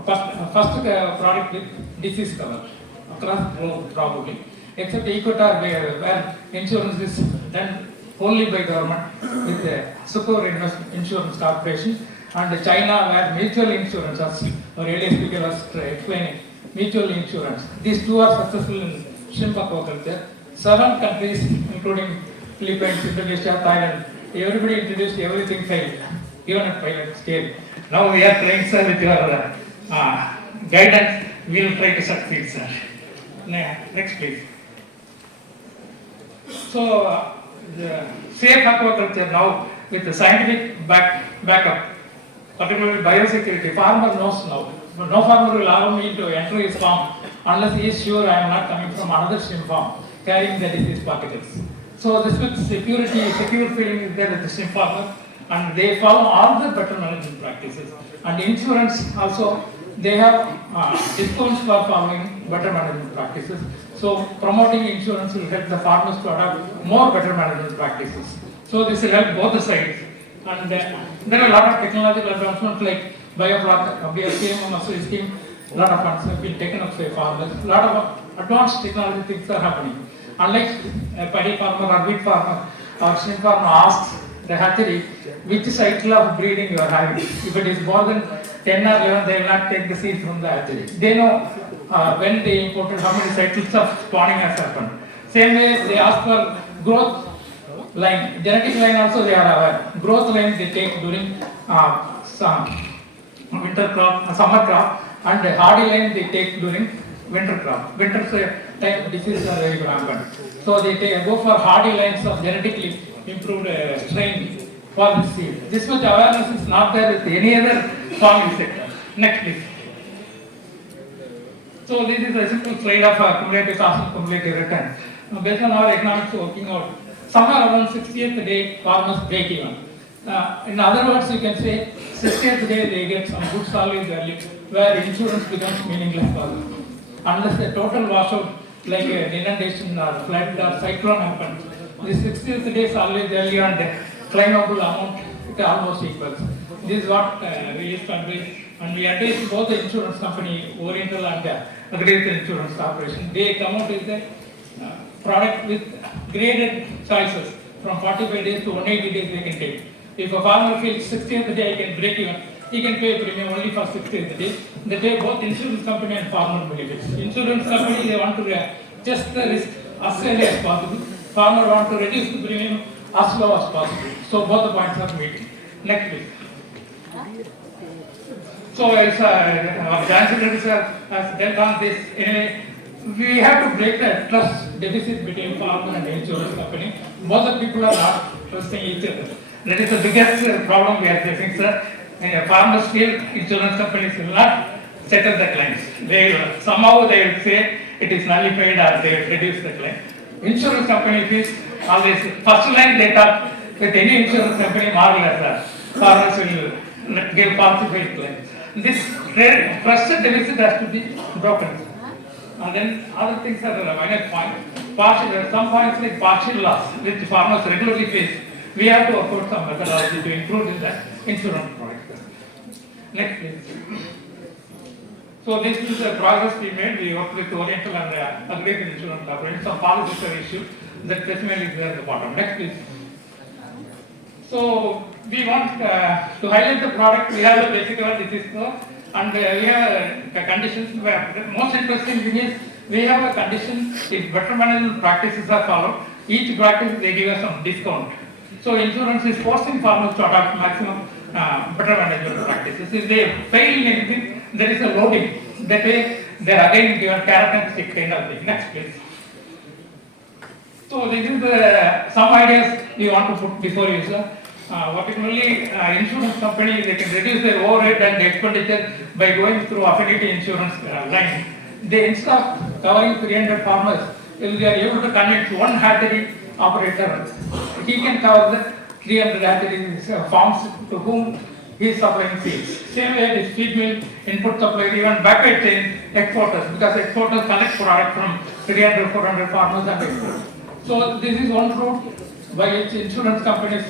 First product with disease cover across the globe probably. Except Equator where insurance is done only by government with the Super Insurance Corporation. And China where mutual insurance, as our earlier speaker was explaining, mutual insurance. These two are successful in shrimp aquaculture. 7 countries including Philippines, Indonesia, Thailand, everybody introduced, everything failed, even at pilot scale. Now we are trying, sir, with your guidance, we will try to succeed, sir. Next please. So the safe aquaculture now with the scientific backup, particularly biosecurity, farmer knows now. But no farmer will allow me to enter his farm unless he is sure I am not coming from another shrimp farm carrying the disease particles. So this with security, secure feeling is there with the shrimp farmer, and they follow all the better management practices. And insurance also, they have discounts for following better management practices. So promoting insurance will help the farmers to adopt more better management practices. So this will help both the sides. And there are a lot of technological advancements like biofloc, BFCM, scheme, a lot of funds have been taken up by farmers. A lot of advanced technology things are happening. Unlike a paddy farmer or wheat farmer or shrimp farmer asks the hatchery which cycle of breeding you are having. If it is more than 10 or 11, they will not take the seed from the hatchery. They know when they imported how many cycles of spawning has happened. Same way they ask for growth line, genetic line also they are aware. Growth line they take during some winter crop, summer crop, and the hardy line they take during winter crop. Winter time diseases are very rampant. So they go for hardy lines of genetically improved strain for the seed. This much awareness is not there with any other farming sector. Next please. So this is a simple slide of cumulative cost and cumulative return. Based on our economics working out, somewhere around 60th day farmers break even. In other words, you can say 60th day they get some good salary value where insurance becomes meaningless for them. Unless the total washout like an inundation or flood or cyclone happens, the 60th day salary value and claimable amount it almost equals. This is what we used to advise and we advise both the insurance company, Oriental and Agriculture Insurance Corporation. They come out with a product with graded choices from 45 days to 180 days they can take. If a farmer feels 60th day he can break even, he can pay a premium only for 60th day. They pay both insurance company and farmer benefits. Insurance company, they want to just the risk as early as possible. Farmer want to reduce the premium as low as possible. So both the points are meeting. Next please. So as our Chancellor has dealt on this, anyway, we have to break the trust deficit between farmer and insurance company. Both the people are not trusting each other. That is the biggest problem we are facing, sir. Farmers feel insurance companies will not settle the claims. Somehow they will say it is nullified or they will reduce the claim. Insurance company feels always first line they talk with any insurance company marvelous. Farmers will give falsified claims. This trust deficit has to be broken. And then other things are a minor point. Partial, some points like partial loss, which farmers regularly face. We have to afford some methodology to include in the insurance product. Next, please. So this is the progress we made. We worked with Oriental and Agriculture Insurance Corporation. Some policies are issued. That specimen is there at the bottom. Next, please. So we want to highlight the product. We have the basic one. This is and we have conditions. The most interesting thing is we have a condition. If better management practices are followed, each practice they give us some discount. So insurance is forcing farmers to adopt maximum better management practices. If they fail in anything, there is a loading. They pay, they are again given carrot and stick kind of thing. Next, please. So this is some ideas we want to put before you, sir. Particularly insurance company, they can reduce their overhead and expenditure by going through affinity insurance line. They instead of covering 300 farmers, if they are able to connect one hatchery operator, he can cover the 300 hatcheries farms to whom he is supplying feeds. Same way this feed mill, input supply, even backward chain exporters, because exporters collect product from 300, 400 farmers and export. So this is one route by which insurance companies'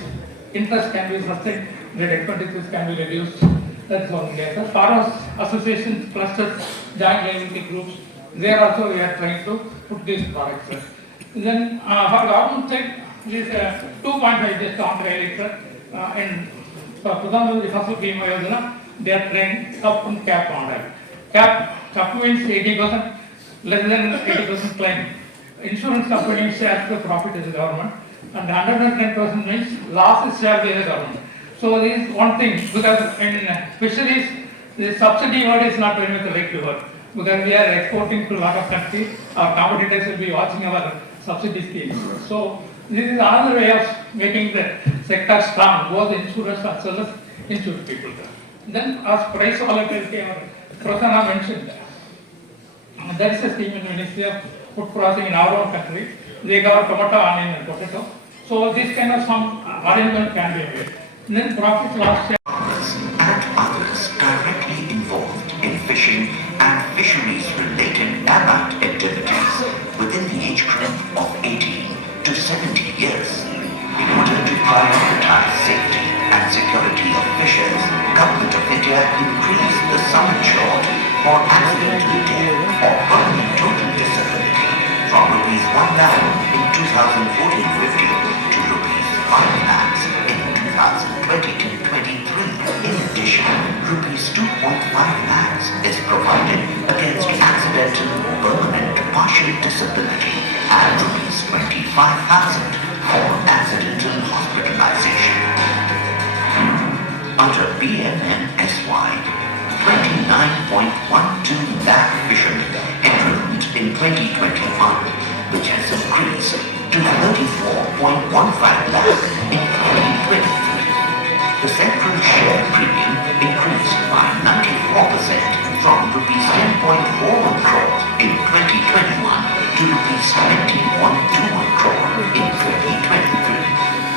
interest can be sustained, their expenditures can be reduced. That's one way. The farmers associations, clusters, joint liability groups, there also we are trying to put these products. Then for government side, this 2.5 just on sir. And for Pradhan Mantri Fasal Bima Yojana, they are trying cup and cap model. Cap means 80%, less than 80% claim. Insurance company shares the profit as the government, and 110% means loss is shared by the government. So this is one thing, because in fisheries, the subsidy word is not very much the right word, because we are exporting to a lot of countries, our competitors will be watching our subsidy schemes. So this is another way of making the sector strong, both insurers as well as insured people. Then as price volatility, Prasanna mentioned, there is a scheme in Ministry of Food Processing in our own country. They cover tomato, onion and potato. So this kind of some arrangement can be made. Then profit loss share. And others directly involved in fishing and fisheries related allied activities within the age group of 18 to 70 years. In order to prioritize safety and security of fishers, Government of India increased the sum insured for accidental death or permanent total disability from rupees 1 lakh in 2014-15 to rupees 5 lakhs in 2022-23. In addition, rupees 2.5 lakhs is provided against accidental, permanent, partial disability and rupees 25,000 for accidental hospitalization. Under BNNSY, 29.12 lakh fishermen enrolled in 2021, which has increased to 34.15 lakh in 2023. The central share premium increased by 94% from rupees 10.41 crore in 2021 to rupees 20.21 crore in 2023.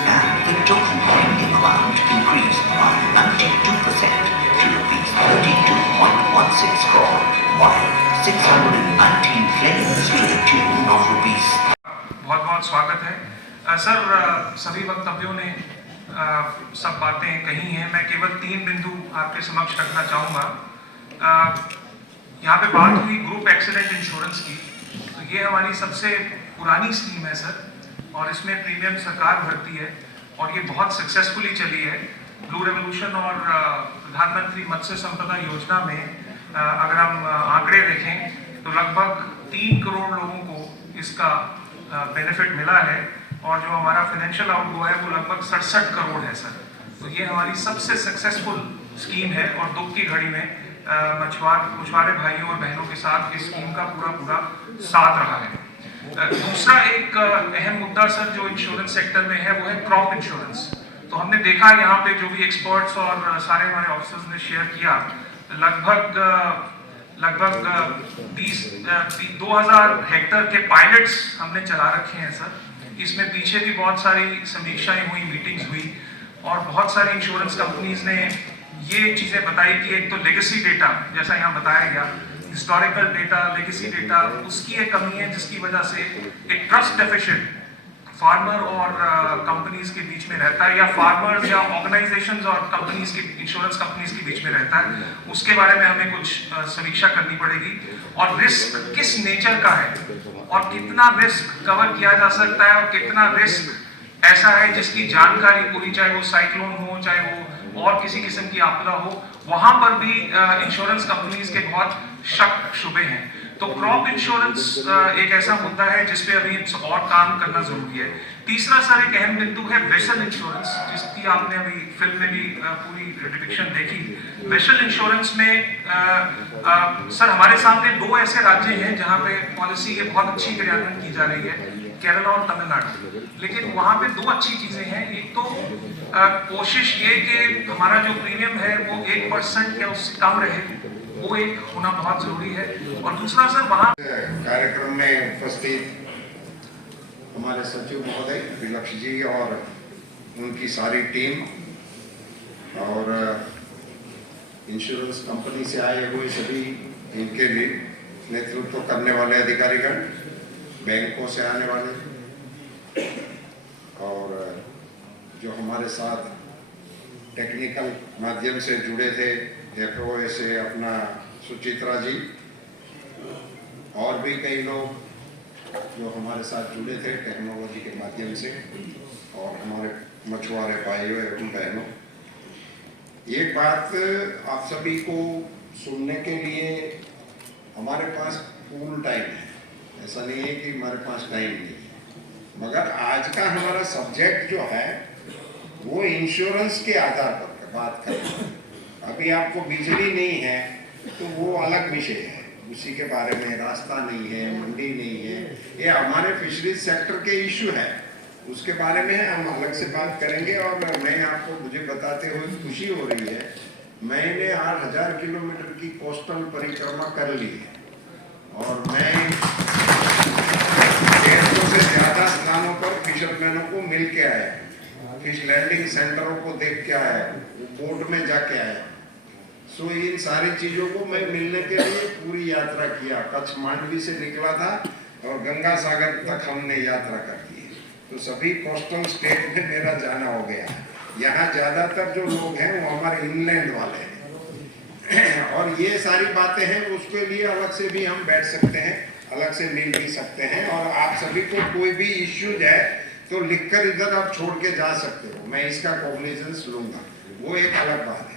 And the total premium amount increased by 92% to rupees 32.16 crore, while 619 claims to the tune of rupees. बहुत बहुत स्वागत है sir. सभी वक्तव्यों ने सब बातें कही हैं। मैं केवल 3 बिंदु आपके समक्ष रखना चाहूँगा। यहाँ पे बात हुई ग्रुप एक्सीडेंट इंश्योरेंस की, तो ये हमारी सबसे पुरानी स्कीम है सर, और इसमें प्रीमियम सरकार भरती है और ये बहुत सक्सेसफुली चली है। ब्लू रेवोल्यूशन और प्रधानमंत्री मत्स्य संपदा योजना में अगर हम आंकड़े देखें तो लगभग 3 करोड़ लोगों को इसका बेनिफिट मिला है, और जो हमारा फाइनेंशियल आउटगो है वो लगभग 67 करोड़ है सर। तो ये हमारी सबसे सक्सेसफुल स्कीम है, और दुख की घड़ी में मछुआरे भाइयों और बहनों के साथ इस स्कीम का पूरा साथ रहा है। दूसरा एक अहम मुद्दा सर जो इंश्योरेंस सेक्टर में है वो है क्रॉप इंश्योरेंस। तो हमने देखा यहाँ पे जो भी एक्सपर्ट्स और सारे हमारे ऑफिसर्स ने शेयर किया, लगभग 2000 हेक्टर के पायलट्स हमने चला रखे हैं सर। इसमें पीछे भी बहुत सारी समीक्षाएं हुई, मीटिंग्स हुई, और बहुत सारी इंश्योरेंस कंपनीज ने ये चीज़ें बताई कि एक तो लेगेसी डेटा, जैसा यहाँ बताया गया, हिस्टोरिकल डेटा, लेगेसी डेटा, उसकी एक कमी है जिसकी वजह से एक ट्रस्ट डेफिशिएंट फार्मर और कंपनीज के बीच में रहता है, या फार्मर्स या ऑर्गेनाइजेशंस और कंपनीज के, इंश्योरेंस कंपनीज के बीच में रहता है। उसके बारे में हमें कुछ समीक्षा करनी पड़ेगी, और रिस्क किस नेचर का है और कितना रिस्क कवर किया जा सकता है और कितना रिस्क ऐसा है जिसकी जानकारी पूरी, चाहे वो साइक्लोन हो, चाहे वो और किसी किस्म की आपदा हो, वहां पर भी इंश्योरेंस कंपनीज के बहुत शक शुबे हैं। तो क्रॉप इंश्योरेंस एक ऐसा मुद्दा है जिसपे अभी और काम करना जरूरी है। तीसरा सर एक अहम बिंदु है वेसल इंश्योरेंस, जिसकी आपने अभी फिल्म में भी पूरी डिपिक्शन देखी। वेसल इंश्योरेंस में सर हमारे सामने 2 ऐसे राज्य हैं जहां पे पॉलिसी के बहुत अच्छी क्रियान्वयन की जा रही है, केरला और तमिलनाडु। लेकिन वहां पे 2 अच्छी चीजें हैं। एक तो कोशिश ये कि हमारा जो प्रीमियम है वो 1% या उससे कम रहे, वो एक होना बहुत जरूरी है। और दूसरा सर वहाँ कार्यक्रम में उपस्थित हमारे सचिव महोदय अभिलक्ष जी और उनकी सारी टीम, और इंश्योरेंस कंपनी से आए हुए सभी इनके लिए नेतृत्व करने वाले अधिकारीगण, बैंकों से आने वाले, और जो हमारे साथ टेक्निकल माध्यम से जुड़े थे, FOA से अपना सुचित्रा जी, और भी कई लोग जो हमारे साथ जुड़े थे टेक्नोलॉजी के माध्यम से, और हमारे मछुआरे भाइयों एवं बहनों। एक बात आप सभी को सुनने के लिए, हमारे पास फुल टाइम है, ऐसा नहीं है कि हमारे पास टाइम नहीं है, मगर आज का हमारा सब्जेक्ट जो है वो इंश्योरेंस के आधार पर बात करें। अभी आपको बिजली नहीं है तो वो अलग विषय है, उसी के बारे में, रास्ता नहीं है, मंडी नहीं है, ये हमारे फिशरीज सेक्टर के इश्यू है, उसके बारे में हम अलग से बात करेंगे। और मैं आपको, मुझे बताते हुए खुशी हो रही है, मैंने 8000 किलोमीटर की कोस्टल परिक्रमा कर ली है, और मैं 150 से ज़्यादा स्थानों पर फिशरमैनों को मिल के आया, फिश लैंडिंग सेंटरों को देख के आया, बोट में जाके आया। सो इन सारी चीज़ों को मैं मिलने के लिए पूरी यात्रा किया। कच्छ मांडवी से निकला था और गंगा सागर तक हमने यात्रा कर दी। तो सभी कोस्टल स्टेट में मेरा जाना हो गया। यहाँ ज़्यादातर जो लोग हैं वो हमारे इनलैंड वाले हैं, और ये सारी बातें हैं, उसके लिए अलग से भी हम बैठ सकते हैं, अलग से मिल भी सकते हैं। और आप सभी को कोई भी इश्यूज है तो लिखकर इधर आप छोड़ के जा सकते हो, मैं इसका कॉग्निजेंस लूँगा, वो एक अलग बात है।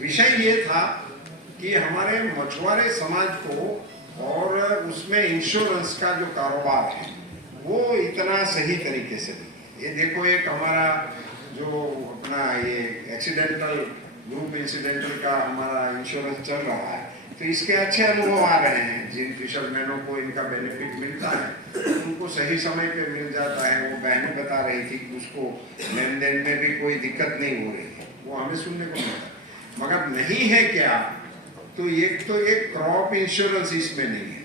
विषय ये था कि हमारे मछुआरे समाज को और उसमें इंश्योरेंस का जो कारोबार है वो इतना सही तरीके से नहीं। ये देखो, एक हमारा जो अपना ये एक्सीडेंटल, ग्रुप इंसिडेंटल का हमारा इंश्योरेंस चल रहा है, तो इसके अच्छे अनुभव आ रहे हैं। जिन फिशरमैनों को इनका बेनिफिट मिलता है उनको सही समय पे मिल जाता है। वो बहनें बता रही थी कि उसको लेन देन में भी कोई दिक्कत नहीं हो रही है, वो हमें सुनने को मिलता। मगर नहीं है क्या, तो एक क्रॉप इंश्योरेंस इसमें नहीं है।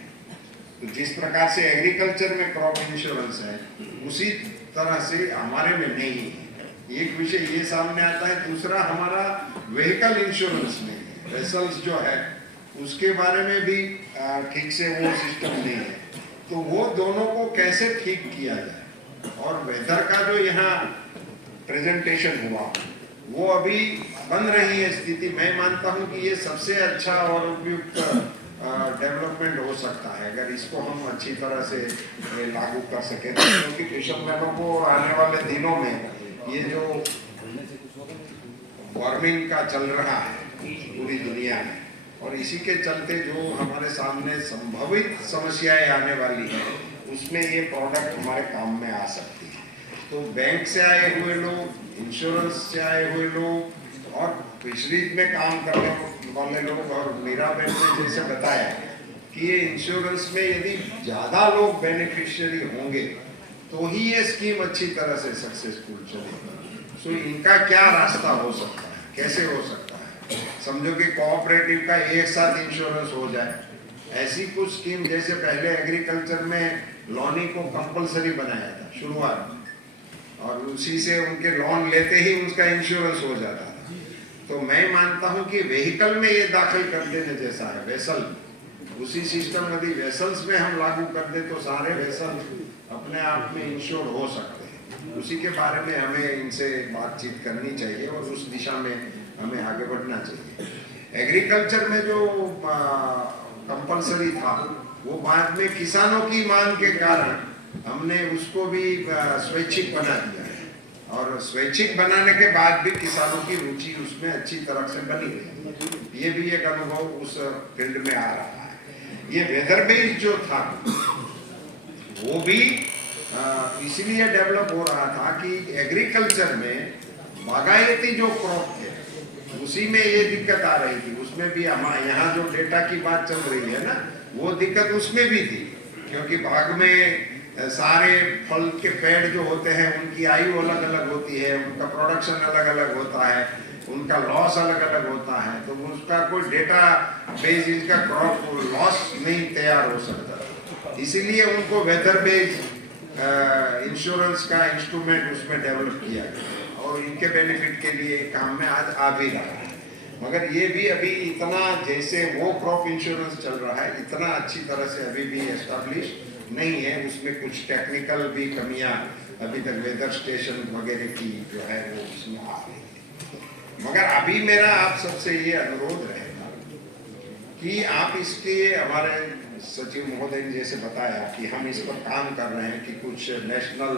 तो जिस प्रकार से एग्रीकल्चर में क्रॉप इंश्योरेंस है, उसी तरह से हमारे में नहीं है। एक विषय ये सामने आता है। दूसरा, हमारा व्हीकल इंश्योरेंस में, वेसल्स जो है उसके बारे में भी ठीक से वो सिस्टम नहीं है। तो वो दोनों को कैसे ठीक किया जाए, और वेदर का जो यहाँ प्रेजेंटेशन हुआ वो अभी बन रही है स्थिति। मैं मानता हूं कि ये सबसे अच्छा और उपयुक्त डेवलपमेंट हो सकता है अगर इसको हम अच्छी तरह से लागू कर सकें, क्योंकि फिशरमैनों को आने वाले दिनों में ये जो वार्मिंग का चल रहा है पूरी दुनिया में, और इसी के चलते जो हमारे सामने संभावित समस्याएं आने वाली हैं उसमें ये प्रोडक्ट हमारे काम में आ सकती है। तो बैंक से आए हुए लोग, इंश्योरेंस से आए हुए लोग और फिशरीज में काम करने वाले लोग, और मीरा बहन ने जैसे बताया कि ये इंश्योरेंस में यदि ज़्यादा लोग बेनिफिशियरी होंगे तो ही ये स्कीम अच्छी तरह से सक्सेसफुल चलेगी। सो इनका क्या रास्ता हो सकता है, कैसे हो सकता है? समझो कि कोऑपरेटिव का एक साथ इंश्योरेंस हो जाए, ऐसी कुछ स्कीम जैसे पहले एग्रीकल्चर में लॉनी को कंपलसरी बनाया था शुरुआत में, और उसी से उनके लोन लेते ही उनका इंश्योरेंस हो जाता था। तो मैं मानता हूं कि व्हीकल में ये दाखिल कर देने जैसा है, वेसल, उसी सिस्टम यदि वेसल्स में हम लागू कर दे तो सारे वेसल अपने आप में इंश्योर हो सकते हैं। उसी के बारे में हमें इनसे बातचीत करनी चाहिए और उस दिशा में हमें आगे बढ़ना चाहिए। एग्रीकल्चर में जो कंपलसरी था वो बाद में किसानों की मांग के कारण हमने उसको भी स्वैच्छिक बना दिया है, और स्वैच्छिक बनाने के बाद भी किसानों की रुचि उसमें अच्छी तरह से बनी रही। ये भी एक अनुभव उस फील्ड में आ रहा है। ये वेदर बेस्ड जो था वो भी इसलिए डेवलप हो रहा था कि एग्रीकल्चर में बागायती जो क्रॉप थे उसी में ये दिक्कत आ रही थी। उसमें भी हमारे यहाँ जो डेटा की बात चल रही है ना, वो दिक्कत उसमें भी थी, क्योंकि बाग में सारे फल के पेड़ जो होते हैं उनकी आयु अलग अलग होती है, उनका प्रोडक्शन अलग अलग होता है, उनका लॉस अलग अलग होता है। तो उसका कोई डेटा बेस इनका क्रॉप लॉस नहीं तैयार हो सकता, इसीलिए उनको वेदर बेस्ड इंश्योरेंस का इंस्ट्रूमेंट उसमें डेवलप किया गया और इनके बेनिफिट के लिए काम में आज आ भी रहा है। मगर ये भी अभी इतना, जैसे वो क्रॉप इंश्योरेंस चल रहा है, इतना अच्छी तरह से अभी भी एस्टेब्लिश नहीं है। उसमें कुछ टेक्निकल भी कमियां अभी तक वेदर स्टेशन वगैरह की जो है वो उसमें आ रही है। मगर अभी मेरा आप सबसे ये अनुरोध रहेगा कि आप इसके, हमारे सचिव महोदय ने जैसे बताया कि हम इस पर काम कर रहे हैं कि कुछ नेशनल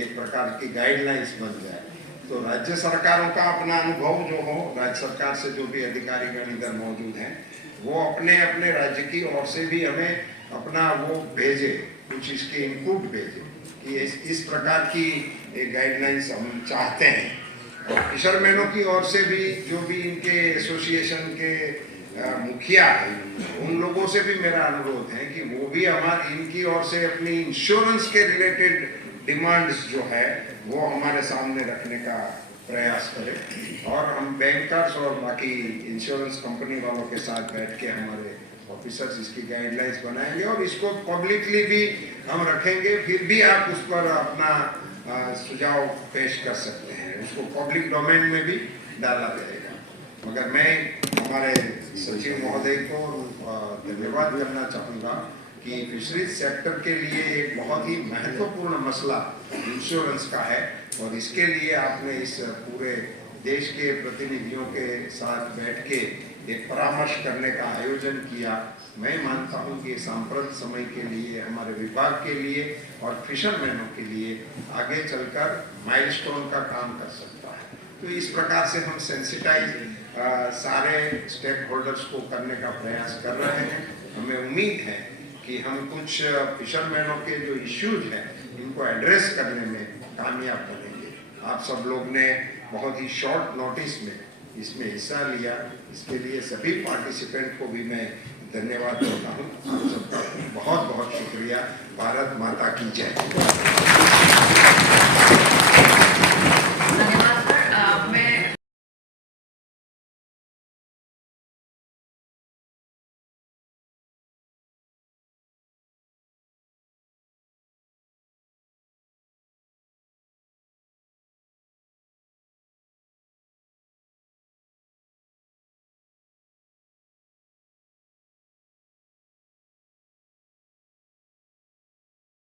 एक प्रकार की गाइडलाइंस बन जाए, तो राज्य सरकारों का अपना अनुभव जो हो, राज्य सरकार से जो भी अधिकारीगण इधर मौजूद हैं वो अपने अपने राज्य की ओर से भी हमें अपना वो भेजे, कुछ इसके इनपुट भेजे कि इस प्रकार की एक गाइडलाइंस हम चाहते हैं। और फिशरमैनों की ओर से भी जो भी इनके एसोसिएशन के मुखिया हैं उन लोगों से भी मेरा अनुरोध है कि वो भी हमारी इनकी ओर से अपनी इंश्योरेंस के रिलेटेड डिमांड्स जो है वो हमारे सामने रखने का प्रयास करें, और हम बैंकर्स और बाकी इंश्योरेंस कंपनी वालों के साथ बैठ के हमारे ऑफिसर्स इसकी गाइडलाइंस बनाएंगे और इसको पब्लिकली भी हम रखेंगे। फिर भी आप उस पर अपना सुझाव पेश कर सकते हैं, उसको पब्लिक डोमेन में भी डाला जाएगा। मगर मैं हमारे सचिव महोदय को धन्यवाद करना चाहूँगा कि फिशरीज सेक्टर के लिए एक बहुत ही महत्वपूर्ण मसला इंश्योरेंस का है, और इसके लिए आपने इस पूरे देश के प्रतिनिधियों के साथ बैठ के एक परामर्श करने का आयोजन किया। मैं मानता हूं कि सांप्रत समय के लिए, हमारे विभाग के लिए और फिशरमैनों के लिए आगे चलकर माइलस्टोन का काम कर सकता है। तो इस प्रकार से हम सेंसिटाइज सारे स्टेक होल्डर्स को करने का प्रयास कर रहे हैं। हमें उम्मीद है कि हम कुछ फिशरमैनों के जो इश्यूज हैं इनको एड्रेस करने में कामयाब बनेंगे। आप सब लोग ने बहुत ही शॉर्ट नोटिस में इसमें हिस्सा लिया, इसके लिए सभी पार्टिसिपेंट को भी मैं धन्यवाद देता हूँ। आप सबका बहुत बहुत शुक्रिया। भारत माता की जय।